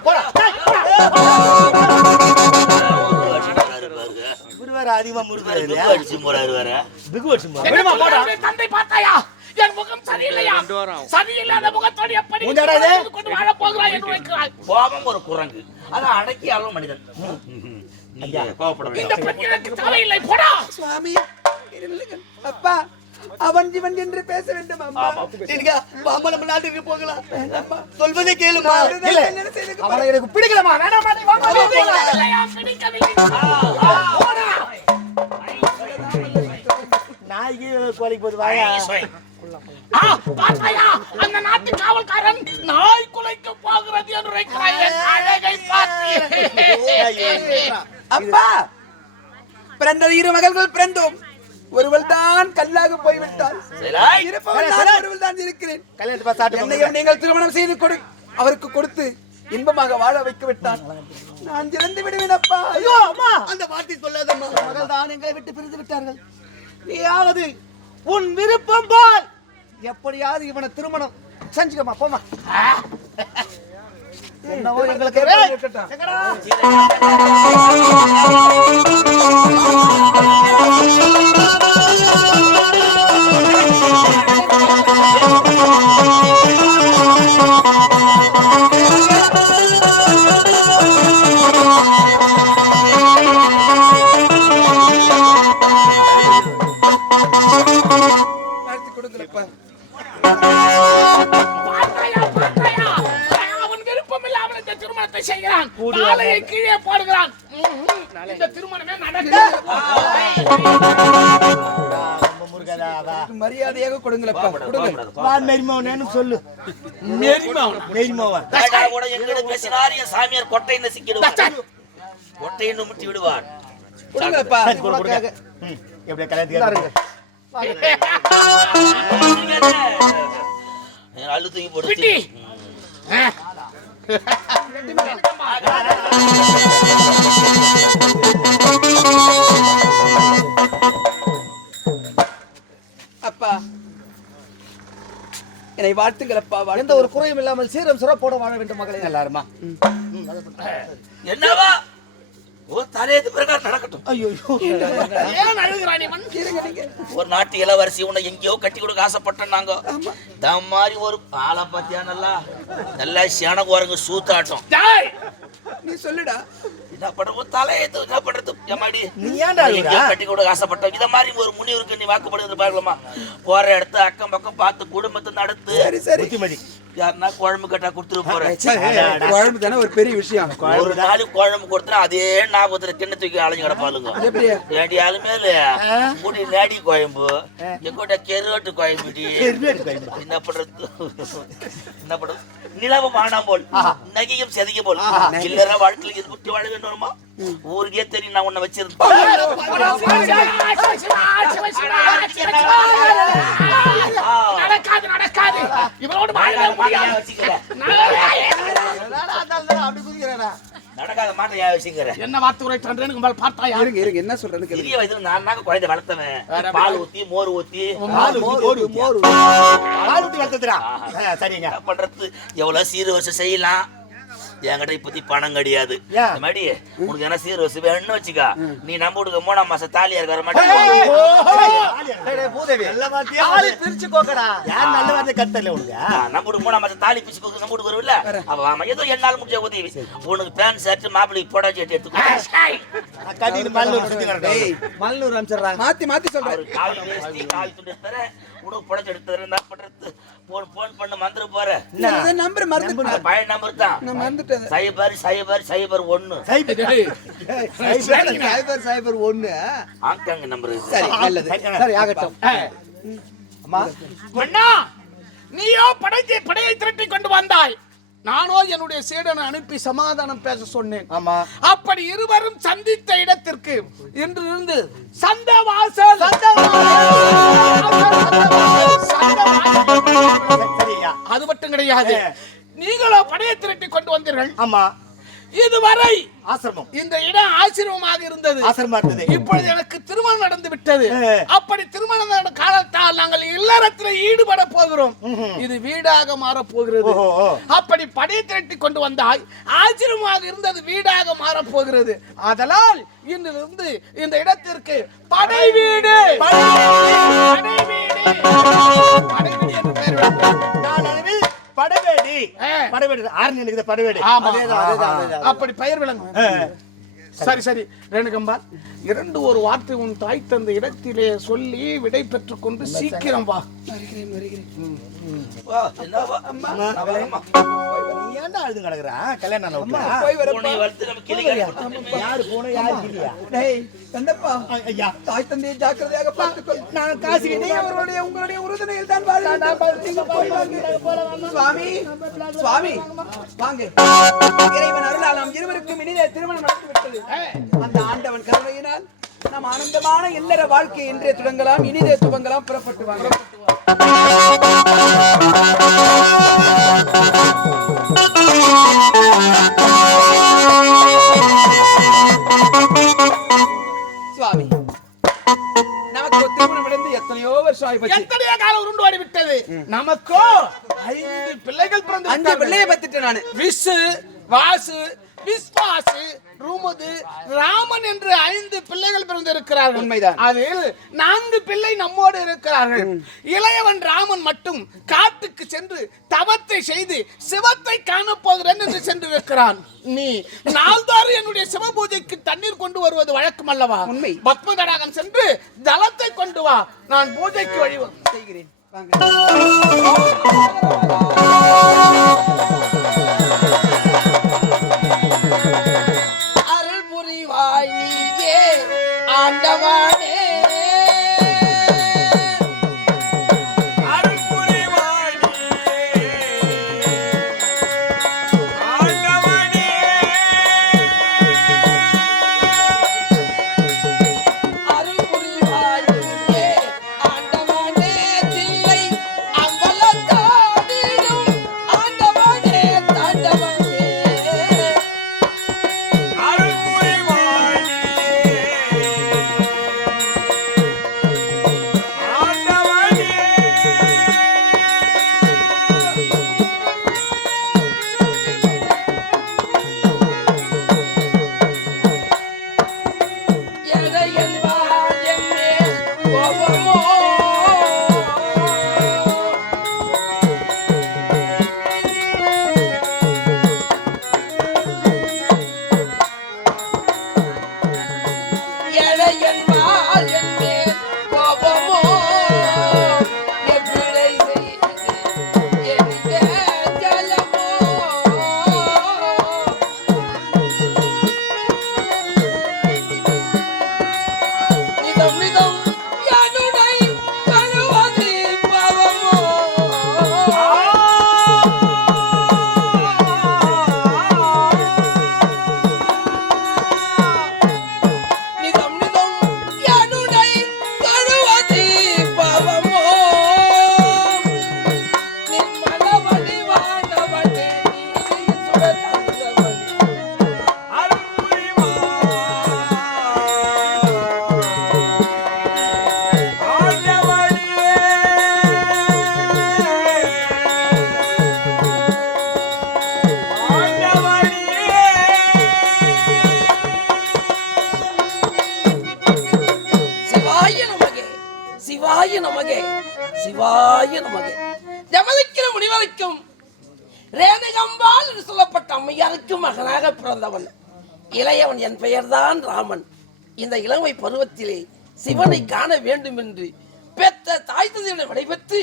வேற அதிகமா முறுக்கு பிகு அடிச்சு போறாரு வேற. பிகு அடிச்சு போறா. என்ன சொல்றாரு? தந்தை பார்த்தாயா? என் முகம் சரியில்லையா? சரியில்லாத முகத்தோடு எப்படி உன்டா இது? கொண்டு வாழ போகிறாய் என்று வைக்கிறாய். கோபம் ஒரு குரங்கு, அதை அடக்கி ஆளும் மனிதன். ஐயா கோபப்பட இந்த வேண்டாம். பெண் எனக்கு தேவையில்லை, போடா. சுவாமி இருங்கள். அப்பா அவன் இவன் என்று பேச வேண்டும் அம்மா. நீங்க வாமா நம்ம நாட்டுக்கு போகலாம். சொல்வதை கேளுமா. இல்ல என்ன செய்து அவனை எனக்கு பிடிக்கலமா, வேணாமா, நீ வாமா, வா, போலாம். இல்லையா, பிடிக்கவில்லை. போடா. நாய்க்கு கோழிக்கு போது வாயா. பார்த்தாயா? அந்த நாட்டு காவல்காரன் நாய் குலைக்க போகிறது என்று வைக்கிறாய். என் அழகை பார்த்து அப்பா பிறந்தது 2 மகள்கள் பிறந்தோம். ஒருவள் தான் கல்லாக போய்விட்டாள். இருப்பவள் நான் ஒருவள் தான் இருக்கிறேன். கல்யாணத்தை பார்த்து என்னையும் நீங்கள் திருமணம் செய்து அவருக்கு கொடுத்து இன்பமாக வாழ வைக்க விட்டான். நான் இறந்து விடுவேன் அப்பா. ஐயோ அம்மா, அந்த வார்த்தை சொல்லாதம்மா. மகள் தான் எங்களை விட்டு பிரிந்து விட்டார்கள். நீயாவது உன் விருப்பம் போல் எப்படியாவது இவனை திருமணம் செஞ்சுக்கமா, போமா. என்னவோ எங்களுக்கு எங்கடா? வாழ்த்து கொடுங்களப்பா. பார்த்தாயா? அவன் விருப்பமில்லை, அவனுக்கு திருமணத்தை செய்கிறான். மாலையை கீழே போடுகிறான். இந்த திருமணமே நடக்க மரியாதையாக கொடுங்களப்பா. கொடுங்க. வான் மெரிமோனேன்னு சொல்லு. மெரிமோவன். ராஜா கூட எங்கிட்ட பேசினார், என் சாமியார் கொட்டைன்னு சிக்கிடுவார். கொட்டைன்னு முட்டி விடுவார். கொடுங்களப்பா. கொடுங்க. எப்படியா கல்யாணத்துக்கு அள்ளு தூக்கி போட்டு பிடி. அப்பா என்னை வாழ்த்துங்களப்பா. எந்த ஒரு குறையும் இல்லாமல் சீரம் சிறப்போட வாழ வேண்டும் மகளே. எல்லாருமா என்னவா ஓ தலையத்து பிரகாரம் நடக்கட்டும். ஐயோ ஏன் அழுகிறான் இவன்? ஒரு நாட்டு இளவரசி உன்னை எங்கேயோ கட்டி கொடுக்க ஆசைப்பட்டோம் நாங்க. தம் மாதிரி ஒரு ஆளை பத்தியா நல்லா சியானக்கு வரங்க சூத்தாட்டம். டேய், நீ சொல்லுடா. என்ன பண்றது தலையத்து என்ன பண்றது எம்மாடி நீ ஏன்டா எங்கேயோ கட்டி கொடுக்க ஆசைப்பட்டோம். இத மாதிரி ஒரு முனிவருக்கு நீ வாக்குப்படுறது பார்க்கலாமா? போற இடத்த அக்கம் பக்கம் பார்த்து குடும்பத்தை நடத்து. சரி சரி. புத்திமதி. யாருன்னா குழம்பு கட்டா கொடுத்துட்டு போறேன். குழம்பு தானே ஒரு பெரிய விஷயம். ஒரு நாளைக்கு குழம்பு கொடுத்தா அதே ஞாபகத்துல கிண்ண தூக்கி அலைஞ்சு கிடப்பாளுங்க. எப்படியா? ஏண்டி ஆளுமேல முடி நேடி குழம்பு எங்கோட்ட கெருவட்டு குழம்புடி. என்ன பண்றது என்ன பண்றது? நிலவு மானா போல் நகையும் செதைக்க போல் இல்லற வாழ்க்கையில் இது விட்டு வாழ வேண்டுமா? ஊருக்கே தெரியும் நான் உன்னை வச்சிருந்தேன். நடக்காது நடக்காது. இவனோடு வாழவே முடியாது. அப்படி குதிக்கிறானா? நடக்காத மாட்டேன் யா வச்சுக்கிற. என்ன வார்த்தை உரைத்தான்றேன்னு உங்கள் பார்த்தாயா? இருங்க இருங்க என்ன சொல்றேன்னு கேளுங்க. சிறிய வயசுல நான் குழந்தை வளர்த்தவன். பால் ஊத்தி மோர் ஊத்தி பால் ஊத்தி வளர்த்துறா. சரிங்க. என்ன பண்றது? எவ்வளவு சீர் வருஷம் செய்யலாம். என்கிட்ட இப்பத்தி பணம் கிடையாது. மாடி உனக்கு என்ன சீர் வருஷம் வேணும்னு வச்சுக்கா. நீ நம்ம வீட்டுக்கு 3ஆம் மாசம் தாலியா இருக்கிற மாட்டேன். பிரிச்சு கோக்கடா. யார் நல்ல வார்த்தை கத்தல உனக்கு? நம்ம வீட்டுக்கு 3ஆம் மாசம் தாலி பிச்சு கொடுக்க நம்ம வீட்டுக்கு வருவில்ல? அவ ஏதோ என்னால முடிஞ்ச உதவி. உனக்கு பேண்ட் ஷர்ட் மாப்பிளைக்கு போடா சேட்டு எடுத்துக்கோ. கட்டிட்டு மல்லு சுத்தி ஏய் மல்லூர் அம்சறா. மாத்தி சொல்றேன். காவி வேஷ்டி காவி துண்டு தரேன். உனக்கு புடச்சு எடுத்து தரேன். என்ன பண்றது? போன் பண்ண மறந்துட போற. இந்த நம்பர் மறந்துட்டேன். பழைய நம்பர் தான். நான் மறந்துட்டேன். சைபர் 1 சைபர் 1. Hong Kong number. சரி நல்லது. சரி ஆகட்டும். அம்மா மன்னா, நீயோ படையை திரட்டி கொண்டு வந்தாய். நானோ என்னுடைய சீடனை அனுப்பி சமாதானம் பேச சொன்னேன். ஆமா. அப்படி இருவரும் சந்தித்த இடத்திற்கு இன்றிருந்து சந்தவாசல் சரியா? அது மட்டும் கிடையாது. நீங்களோ படையை திரட்டி கொண்டு வந்தீர்கள். ஆமா. இதுவரை ஆசிரமம் இந்த இடம் ஆசிரமமாக இருந்தது. ஆசிரமமா இருந்தது. இப்பொழுது எனக்கு திருமணம் நடந்து விட்டது. அப்படி திருமணம் நடந்த காலத்தால் நாங்கள் இல்லறத்தில் ஈடுபட போகிறோம். இது வீடாக மாற போகிறது. அப்படி படை திரட்டி கொண்டு வந்தாய், ஆசிரமமாக இருந்தது வீடாக மாற போகிறது. அதனால் இன்றிலிருந்து இந்த இடத்திற்கு படை வீடு என்று பெயர் வைப்போம். படவேடி படவேடி ஆர்னி இருக்குது படவேடி. அப்படி பெயர் விளங்கும். சரி சரி ரேணுகம்பா, இரண்டு ஒரு வார்த்தை உன் தாய் தந்த இடத்திலே சொல்லி விடை பெற்றுக் கொண்டு சீக்கிரம் வா. ஏன்டா அழுது கிடக்குறா? கல்யாணம் யாரு போன யாரு இல்லையா? ஐயா தாய் தந்தையை ஜாக்கிரதையாக பார்த்துக்கொள். நான் காசு உங்களுடைய உறுதுணையில் தான் சுவாமி சுவாமி வாங்க. இறைவன் அருளால் நாம் இருவருக்கும் இனிதே திருமணம் நடந்து விட்டது. அந்த ஆண்டவன் கருணையினால் நாம் ஆனந்தமான இல்லற வாழ்க்கை இன்றே துவங்கலாம், இனிதே துவங்கலாம். புறப்பட்டு வாங்க. சுவாமி நமக்கு திருமணம் நடந்து எத்தனையோ வருஷம் ஆயிப்போச்சு. எத்தனையோ காலம் உருண்டு ஓடி விட்டது. நமக்கோ 5 பிள்ளைகள் பிறந்து 5 பிள்ளையை பத்திட்டேன் நானு. விசு, வாசு, விஸ்வாசு, ருமுது, ராமன் என்று 5 பிள்ளைகள் பிறந்து இருக்கிறார்கள். உண்மைதான். அதில் 4 பிள்ளை நம்மோடு இருக்கிறார்கள். இளையவன் ராமன் மட்டும் காட்டுக்கு சென்று தவத்தை செய்து சிவத்தை காணப்போகிறேன் என்று சென்று இருக்கிறான். நீ நாள்தோறும் என்னுடைய சிவ பூஜைக்கு தண்ணீர் கொண்டு வருவது வழக்கம் அல்லவா? உண்மை. பத்ம தடாகம் சென்று ஜலத்தை கொண்டு வா, நான் பூஜைக்கு வழி செய்கிறேன். அருள் புரிவாய் நீயே ஆண்டவனே, அருள் புரிவாய் ஆண்டவனே. அருள் புரிவாய் நீயே ஆண்டவனே, தில்லை அம்பலத்தாடிடும் ஆண்டவனே தாண்டவனே. அருள் புரிவாய் ஆண்டவனே. எதையன் வாழ் என்மேல் கோபமோ, எதையன் வாழ் என்மேல் கோபமோ, எவ்விளை செய்து எரிந்த ஜலமோ. நிதம் நிதம் யானுடை கழுவது பவமோ. நிதம் நிதம் யானுடை கழுவது பவமோ. நின்மலவடி வானவனே நீதியின் சுடதந்தவனே. அருள் புரிவாய் ஆண்டவனே. சிவாய நமகே, சிவாய நமகே, சிவாய நமகே. ஜமதிக்கிற முனிவருக்கும் ரேணுகம்பாள் என்று சொல்லப்பட்ட அம்மையாருக்கும் மகனாக பிறந்தவன் இளையவன். என் பெயர்தான் ராமன். இந்த இளமை பருவத்திலே சிவனை காண வேண்டும் என்று பெற்ற தாய் தந்தையுடன் விடைபெற்று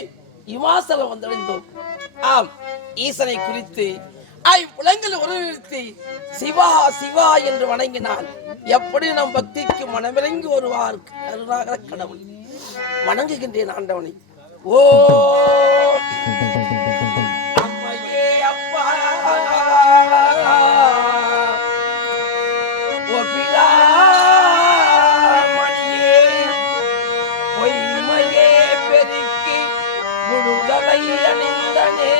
இமாசலம் வந்தடைந்தோம். ஆம், ஈசனை குறித்து ஐம்புலங்கள் உருவித்து சிவா சிவா என்று வணங்கினான். எப்படி நம் பக்திக்கு மனமிறங்கி வருவார் கருணாகர கடவுள். வணங்குகின்றேன் ஆண்டவனை. ஓ அம்மையே அப்பா ஒப்பிலா மணியே பொய்மையே பெருக்கி முழுதலை அணிந்தனே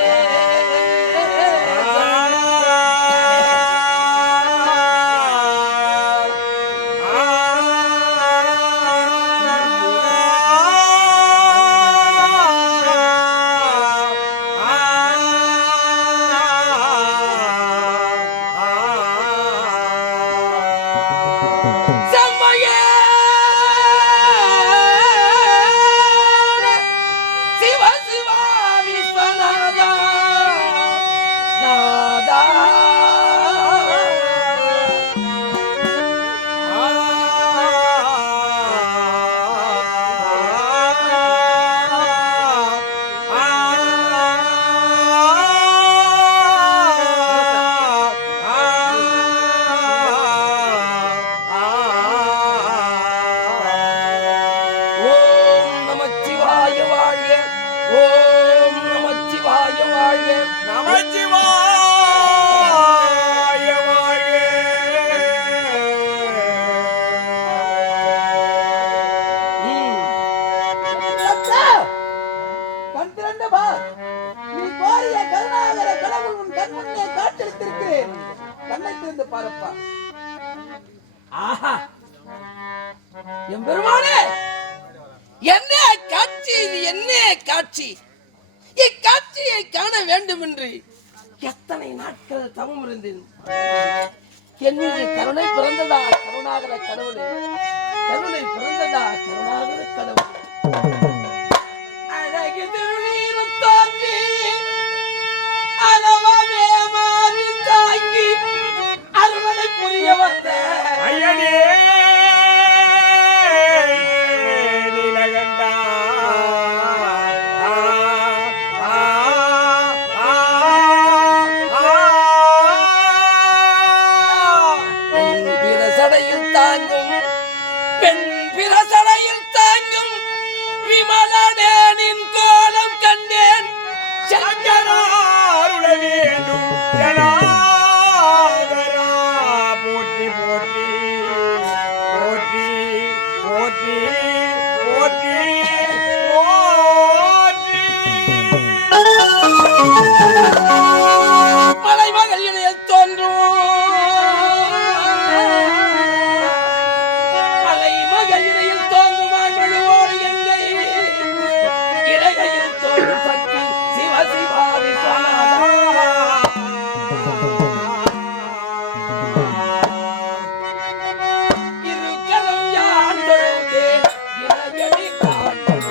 ஓம் நமச்சிவாய வாழ்க. நமச்சிவாய வாழ்க. 12 பார் நீ கோரிய கருணாகர கடவுள் உன் கண் முன்னே காட்சியளித்திருக்கிறேன். கண்ணை திறந்து பாருப்பா. ஆஹா என் பெருமானே, என்ன காட்சி இது, என்ன காட்சி! இக்காட்சியை காண வேண்டும் என்று எத்தனை நாட்கள் தவம் இருந்தேன். என் மீது கருணை பிறந்ததா கருணாகர கடவுளே, கருணை பிறந்ததா கருணாகர கடவுளே. அழகு திருநீர் தாங்கி அளவமே மாறி தாங்கி அருளை புரிய வந்த ஐயனே நீலகண்டா. பிரசடையில் தாங்கும் பெண் பிரசடையில் தாங்கும் விமலனேனின் கோலம் கண்டேன். சங்கரா அருள வேண்டும் ஜனாதரா. போற்றி போற்றி போற்றி போற்றி போற்றி போற்றி. மலைமகள் இடையில் தோன்றும் மலைமகள் இடையில் தோன்றும் மகளோடு எங்கை இடையில் தோன்றும் சக்தி சிவ சிவா விஸ்வநாதா. இருக்கலம் யான் தொழுதேன் இறையடி காண்பேன்.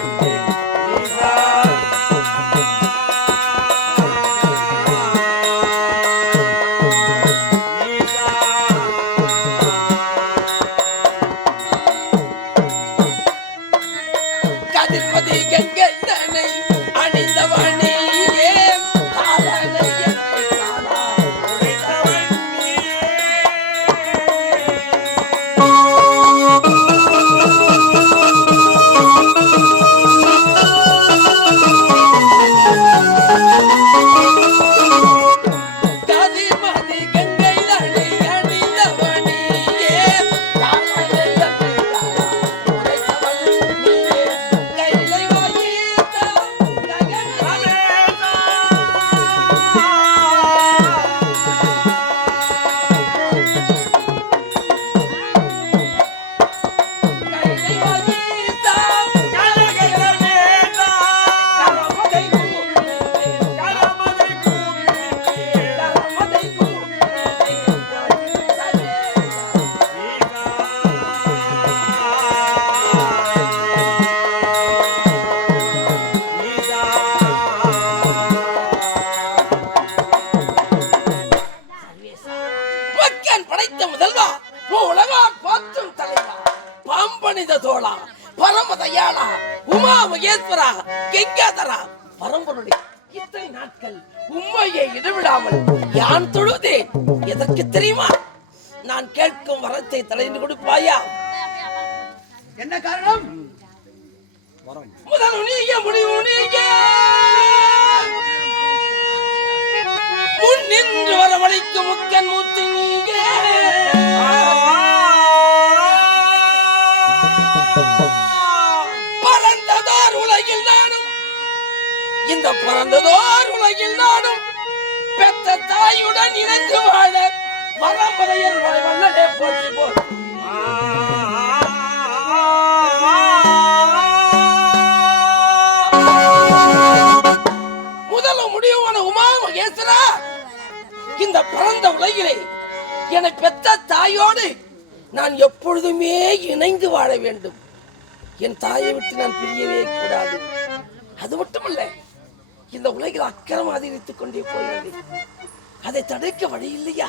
கதிர்மதி கங்கை தன்னை அணிந்தவனியே காலனை என்னை காணாய். கதிர்மதி கங்கை தன்னை அணிந்தவனியே காலனை என்னை காணாய். உரைத்தவள் நீயே கைலை வாயித்த ககனமே. கைலை வாயித்த ககனமே. கரமதை கூப்பிட்டேன். கரமதை கூப்பிட்டேன். கரமதை கூப்பிட்டேன். மக்கள் படைத்த முதல்வா, உலகான் போற்றும் தலைவா, பாம்பணித தோளா, பரமதயாளா, உமா மகேஸ்வரா, கெங்காதரா, பரம்பொருளே, இத்தனை நாட்கள் உண்மையை இடவிடாமல் யான் தொழுதேன். எதற்கு தெரியுமா? நான் கேட்கும் வரத்தை தலைந்து கொடுப்பாயா? என்ன காரணம்? முதல் நீங்க முடிவு நீங்க முன் நின்று வரவழைக்கும் முக்கன் மூத்து நீங்க. பறந்ததோர் உலகில் நானும், இந்த பறந்ததோர் உலகில் நானும் பெற்ற தாயுடன் இணைந்து வாழ பரம்பரையர் வல்லடே போற்றி போற்றி. முதலும் முடிவான உமா மகேஸ்வரா, இந்த பரந்த உலகிலே என்னை பெற்ற தாயோடு நான் எப்பொழுதுமே இணைந்து வாழ வேண்டும். என் தாயை விட்டு நான் பிரியவே கூடாது. அது மட்டுமல்ல, இந்த உலகில் அக்கிரமம் அதிகரித்துக் கொண்டே போகிறது. அதை தடுக்க வழி இல்லையா?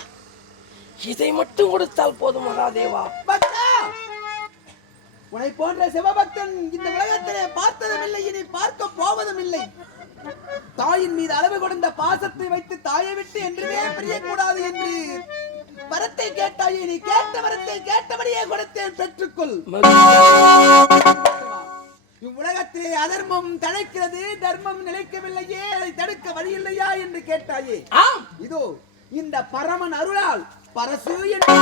இதை மட்டும் கொடுத்தால் போதும் மகாதேவா. பக்தா, உன்னை போன்ற சிவபக்தன் இந்த உலகத்திலே பார்த்ததும் இல்லை, இனி பார்க்க போவதும் இல்லை. தாயின் மீது அளவு கொடுத்த பாசத்தை வைத்து தாயை விட்டு என்றுமே பிரியக்கூடாது என்று வரத்தை கேட்டாயே, நீ கேட்ட வரத்தை கேட்டபடியே கொடுத்தேன், பெற்றுக்கொள். இவ்வுலகத்திலே அதர்மம் தழைக்கிறது, தர்மம் நிலைக்கவில்லையே, அதை தடுக்க வழி இல்லையா என்று கேட்டாயே. ஆம், இதோ இந்த பரமன் அருளால் பரசு என்று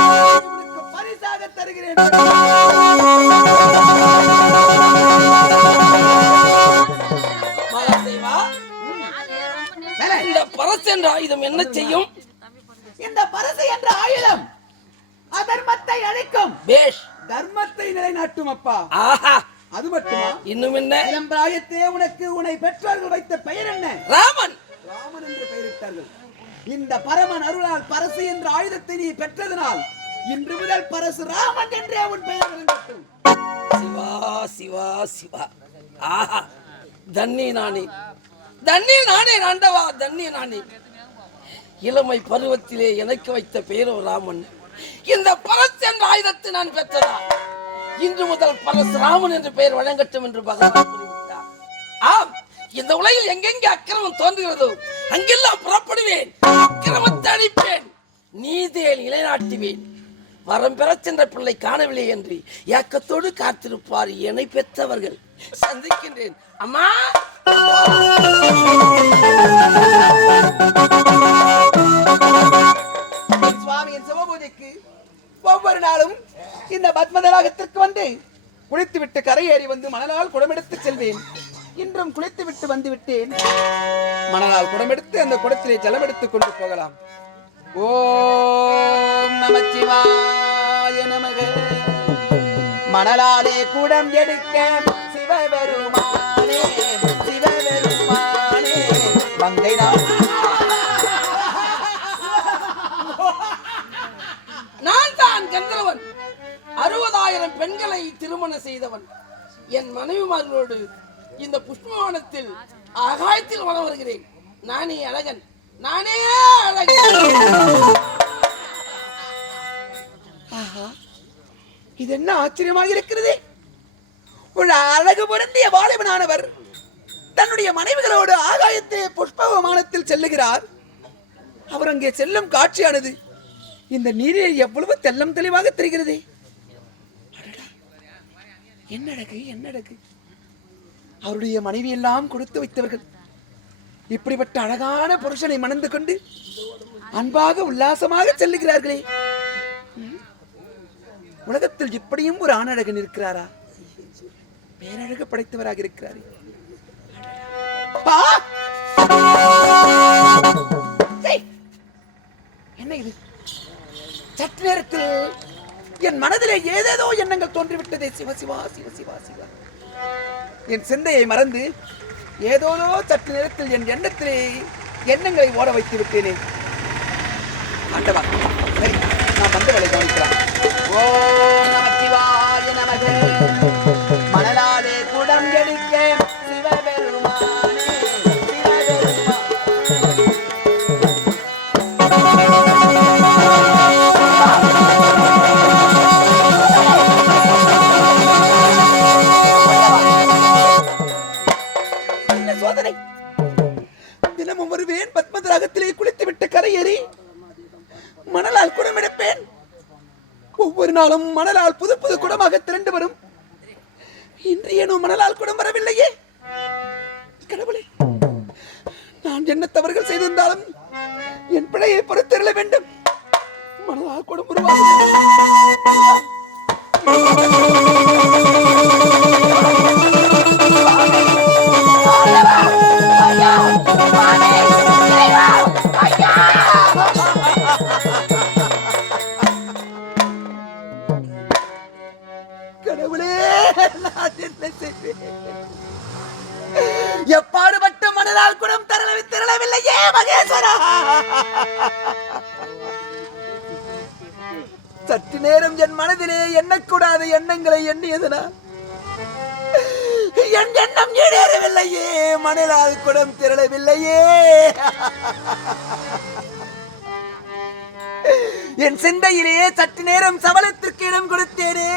உனக்கு பரிசாக தருகிறேன். மகாதேவா, இந்த பரசு என்ற ஆயுதம் என்ன செய்யும்? இந்த பரசு என்ற ஆயுதம் அதர்மத்தை அழிக்கும், பேஷ், தர்மத்தை நிலைநாட்டும். அப்பா, ஆஹா, அது மட்டுமா? இன்னும் என்ன? இளம்பிராயத்தே உனக்கு உன்னை பெற்றோர்கள் வைத்த பெயர் என்ன? ராமன். ராமன் என்று பெயரிட்டார்கள். இந்த பரமன் அருளால் பரசு என்ற ஆயுதத்தை நீ பெற்றதனால் இன்று முதல் பரசு ராமன் என்றே உன் பெயர் விளங்கட்டும். சிவா சிவா சிவா, ஆஹா, தண்ணி நானே, தண்ணி நானே ஆண்டவா, தண்ணி நானே. இளமை பருவத்திலே எனக்கு வைத்த பெயரோ ராமன். இந்த பரசு என்ற ஆயுதத்தை நான் பெற்றதா இன்று முதல் பரசுராமன் என்று பெயர் வழங்கட்டும் என்று பகவான் கூறிவிட்டார். ஆம், இந்த உலகில் எங்கெங்கே அக்கிரமம் தோன்றுகிறதோ அங்கெல்லாம் புறப்படுவேன், அக்கிரமத்தை அழிப்பேன், நீதியை நிலைநாட்டுவேன். வரம் பெறச் சென்ற பிள்ளை காணவில்லை என்று ஏக்கத்தோடு காத்திருப்பார் என்னை பெற்றவர்கள். சந்திக்கின்றேன் அம்மா. சுவாமியின் சிவபூஜைக்கு ஒவ்வொரு நாளும் இந்த பத்மதலாகத்திற்கு வந்து குளித்துவிட்டு கரையேறி வந்து மணலால் குடமெடுத்து செல்வேன். இன்றும் குளித்துவிட்டு வந்து விட்டேன். மணலால் குடமெடுத்து அந்த குடத்திலே ஜலம் எடுத்துக் கொண்டு போகலாம். ஓம் நமச்சிவாய நமக. மணலாலே குடம் எடுக்க சிவபெருமானே, சிவபெருமானே மங்கை நான் தான் கந்தரவன், 60,000 பெண்களை திருமணம் செய்தவன். என் மனைவிமார்களோடு இந்த புஷ்பவனத்தில் ஆகாயத்தில் வளம் வருகிறேன். நானே அழகன், நானே அழகன். இது என்ன ஆச்சரியமாக இருக்கிறது. ஒரு அழகு பொருந்திய வாலிபனானவர் தன்னுடைய மனைவிகளோடு ஆகாயத்திலே புஷ்ப விமானத்தில் செல்லுகிறார். அவர் அங்கே செல்லும் காட்சியானது இந்த நீரில் எவ்வளவு தெல்லம் தெளிவாக தெரிகிறது. என்ன அழகு, என்ன அழகு. அவருடைய மனைவி எல்லாம் கொடுத்து வைத்தவர்கள் இப்படிப்பட்ட அழகான புருஷனை மணந்து கொண்டு அன்பாக உல்லாசமாக செல்லுகிறார்களே. உலகத்தில் இப்படியும் ஒரு ஆணழகன் இருக்கிறாரா? பேரழகு படைத்தவராக இருக்கிறார். என்ன இது? சற்று நேரத்தில் என் மனதிலே ஏதேதோ எண்ணங்கள் தோன்றிவிட்டதே. சிவசிவா சிவசிவா சிவா. என் சிந்தையை மறந்து ஏதோதோ சற்று நேரத்தில் என் எண்ணத்திலே எண்ணங்களை ஓட வைத்து விட்டேனே. ஆண்டவா, சரி, நான் வந்தவளை கவனிக்கலாம். ஓம் நமச்சிவாய நமக. மணலாலே குடம் எடுக்க சிவபெருமானே, சிவபெருமானே. சோதனை. தினமும் வருவேன், பத்மதராகத்திலே குளித்து விட்டு கரையேறி மணலால் குடம் எடுப்பேன். ஒவ்வொரு நாளும் மணலால் புது புது குடமாக திரண்டு வரும். இன்று ஏனோ மணலால் குடம் வரவில்லையே. கடவுளே, நான் என்ன தவறுகள் செய்திருந்தாலும் என் பிழையை பொறுத்தருள வேண்டும். மணலால் குடம் கடவுளே, நான் என்ன செய்வேன்? எப்பாடுபட்ட மணலால் குடம் திரளவில்லையே மகேஸ்வரா. சற்று நேரம் என் மனதிலே எண்ணக்கூடாத எண்ணங்களை எண்ணியதனா என் எண்ணம் ஈடேறவில்லையே. மணலால் குடம் திரளவில்லையே. என் சிந்தையிலேயே சற்று நேரம் சபலத்திற்கு இடம் கொடுத்தேனே.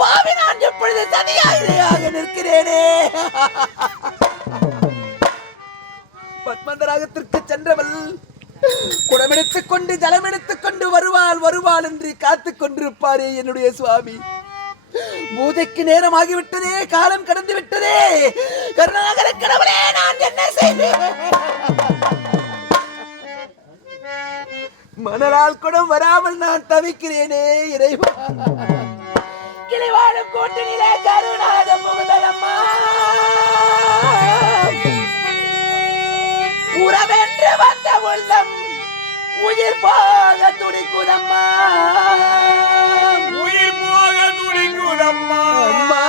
பாவி, நான் எப்பொழுது சதியாக நிற்கிறேனே. பத்மதராகத்திற்கு சென்றவள் குடமெடுத்துக் கொண்டு ஜலம் எடுத்துக் கொண்டு வருவாள் என்று காத்துக் கொண்டிருப்பாரே என்னுடைய சுவாமி. பூஜைக்கு நேரமாகிவிட்டதே, காலம் கடந்து விட்டதே. கருணாகர கடவுளே, நான் என்ன செய்வேன்? மணலால் கூட வராமல் நான் தவிக்கிறேனே இறைவா. கிளிவாழும் கூட்டினிலே கருணாகம் முகுதலம்மா, உறவென்று வந்த உள்ளம் உயிர் போக துடிக்குதம்மா, உயிர் போக துடிக்குதம்மா. அம்மா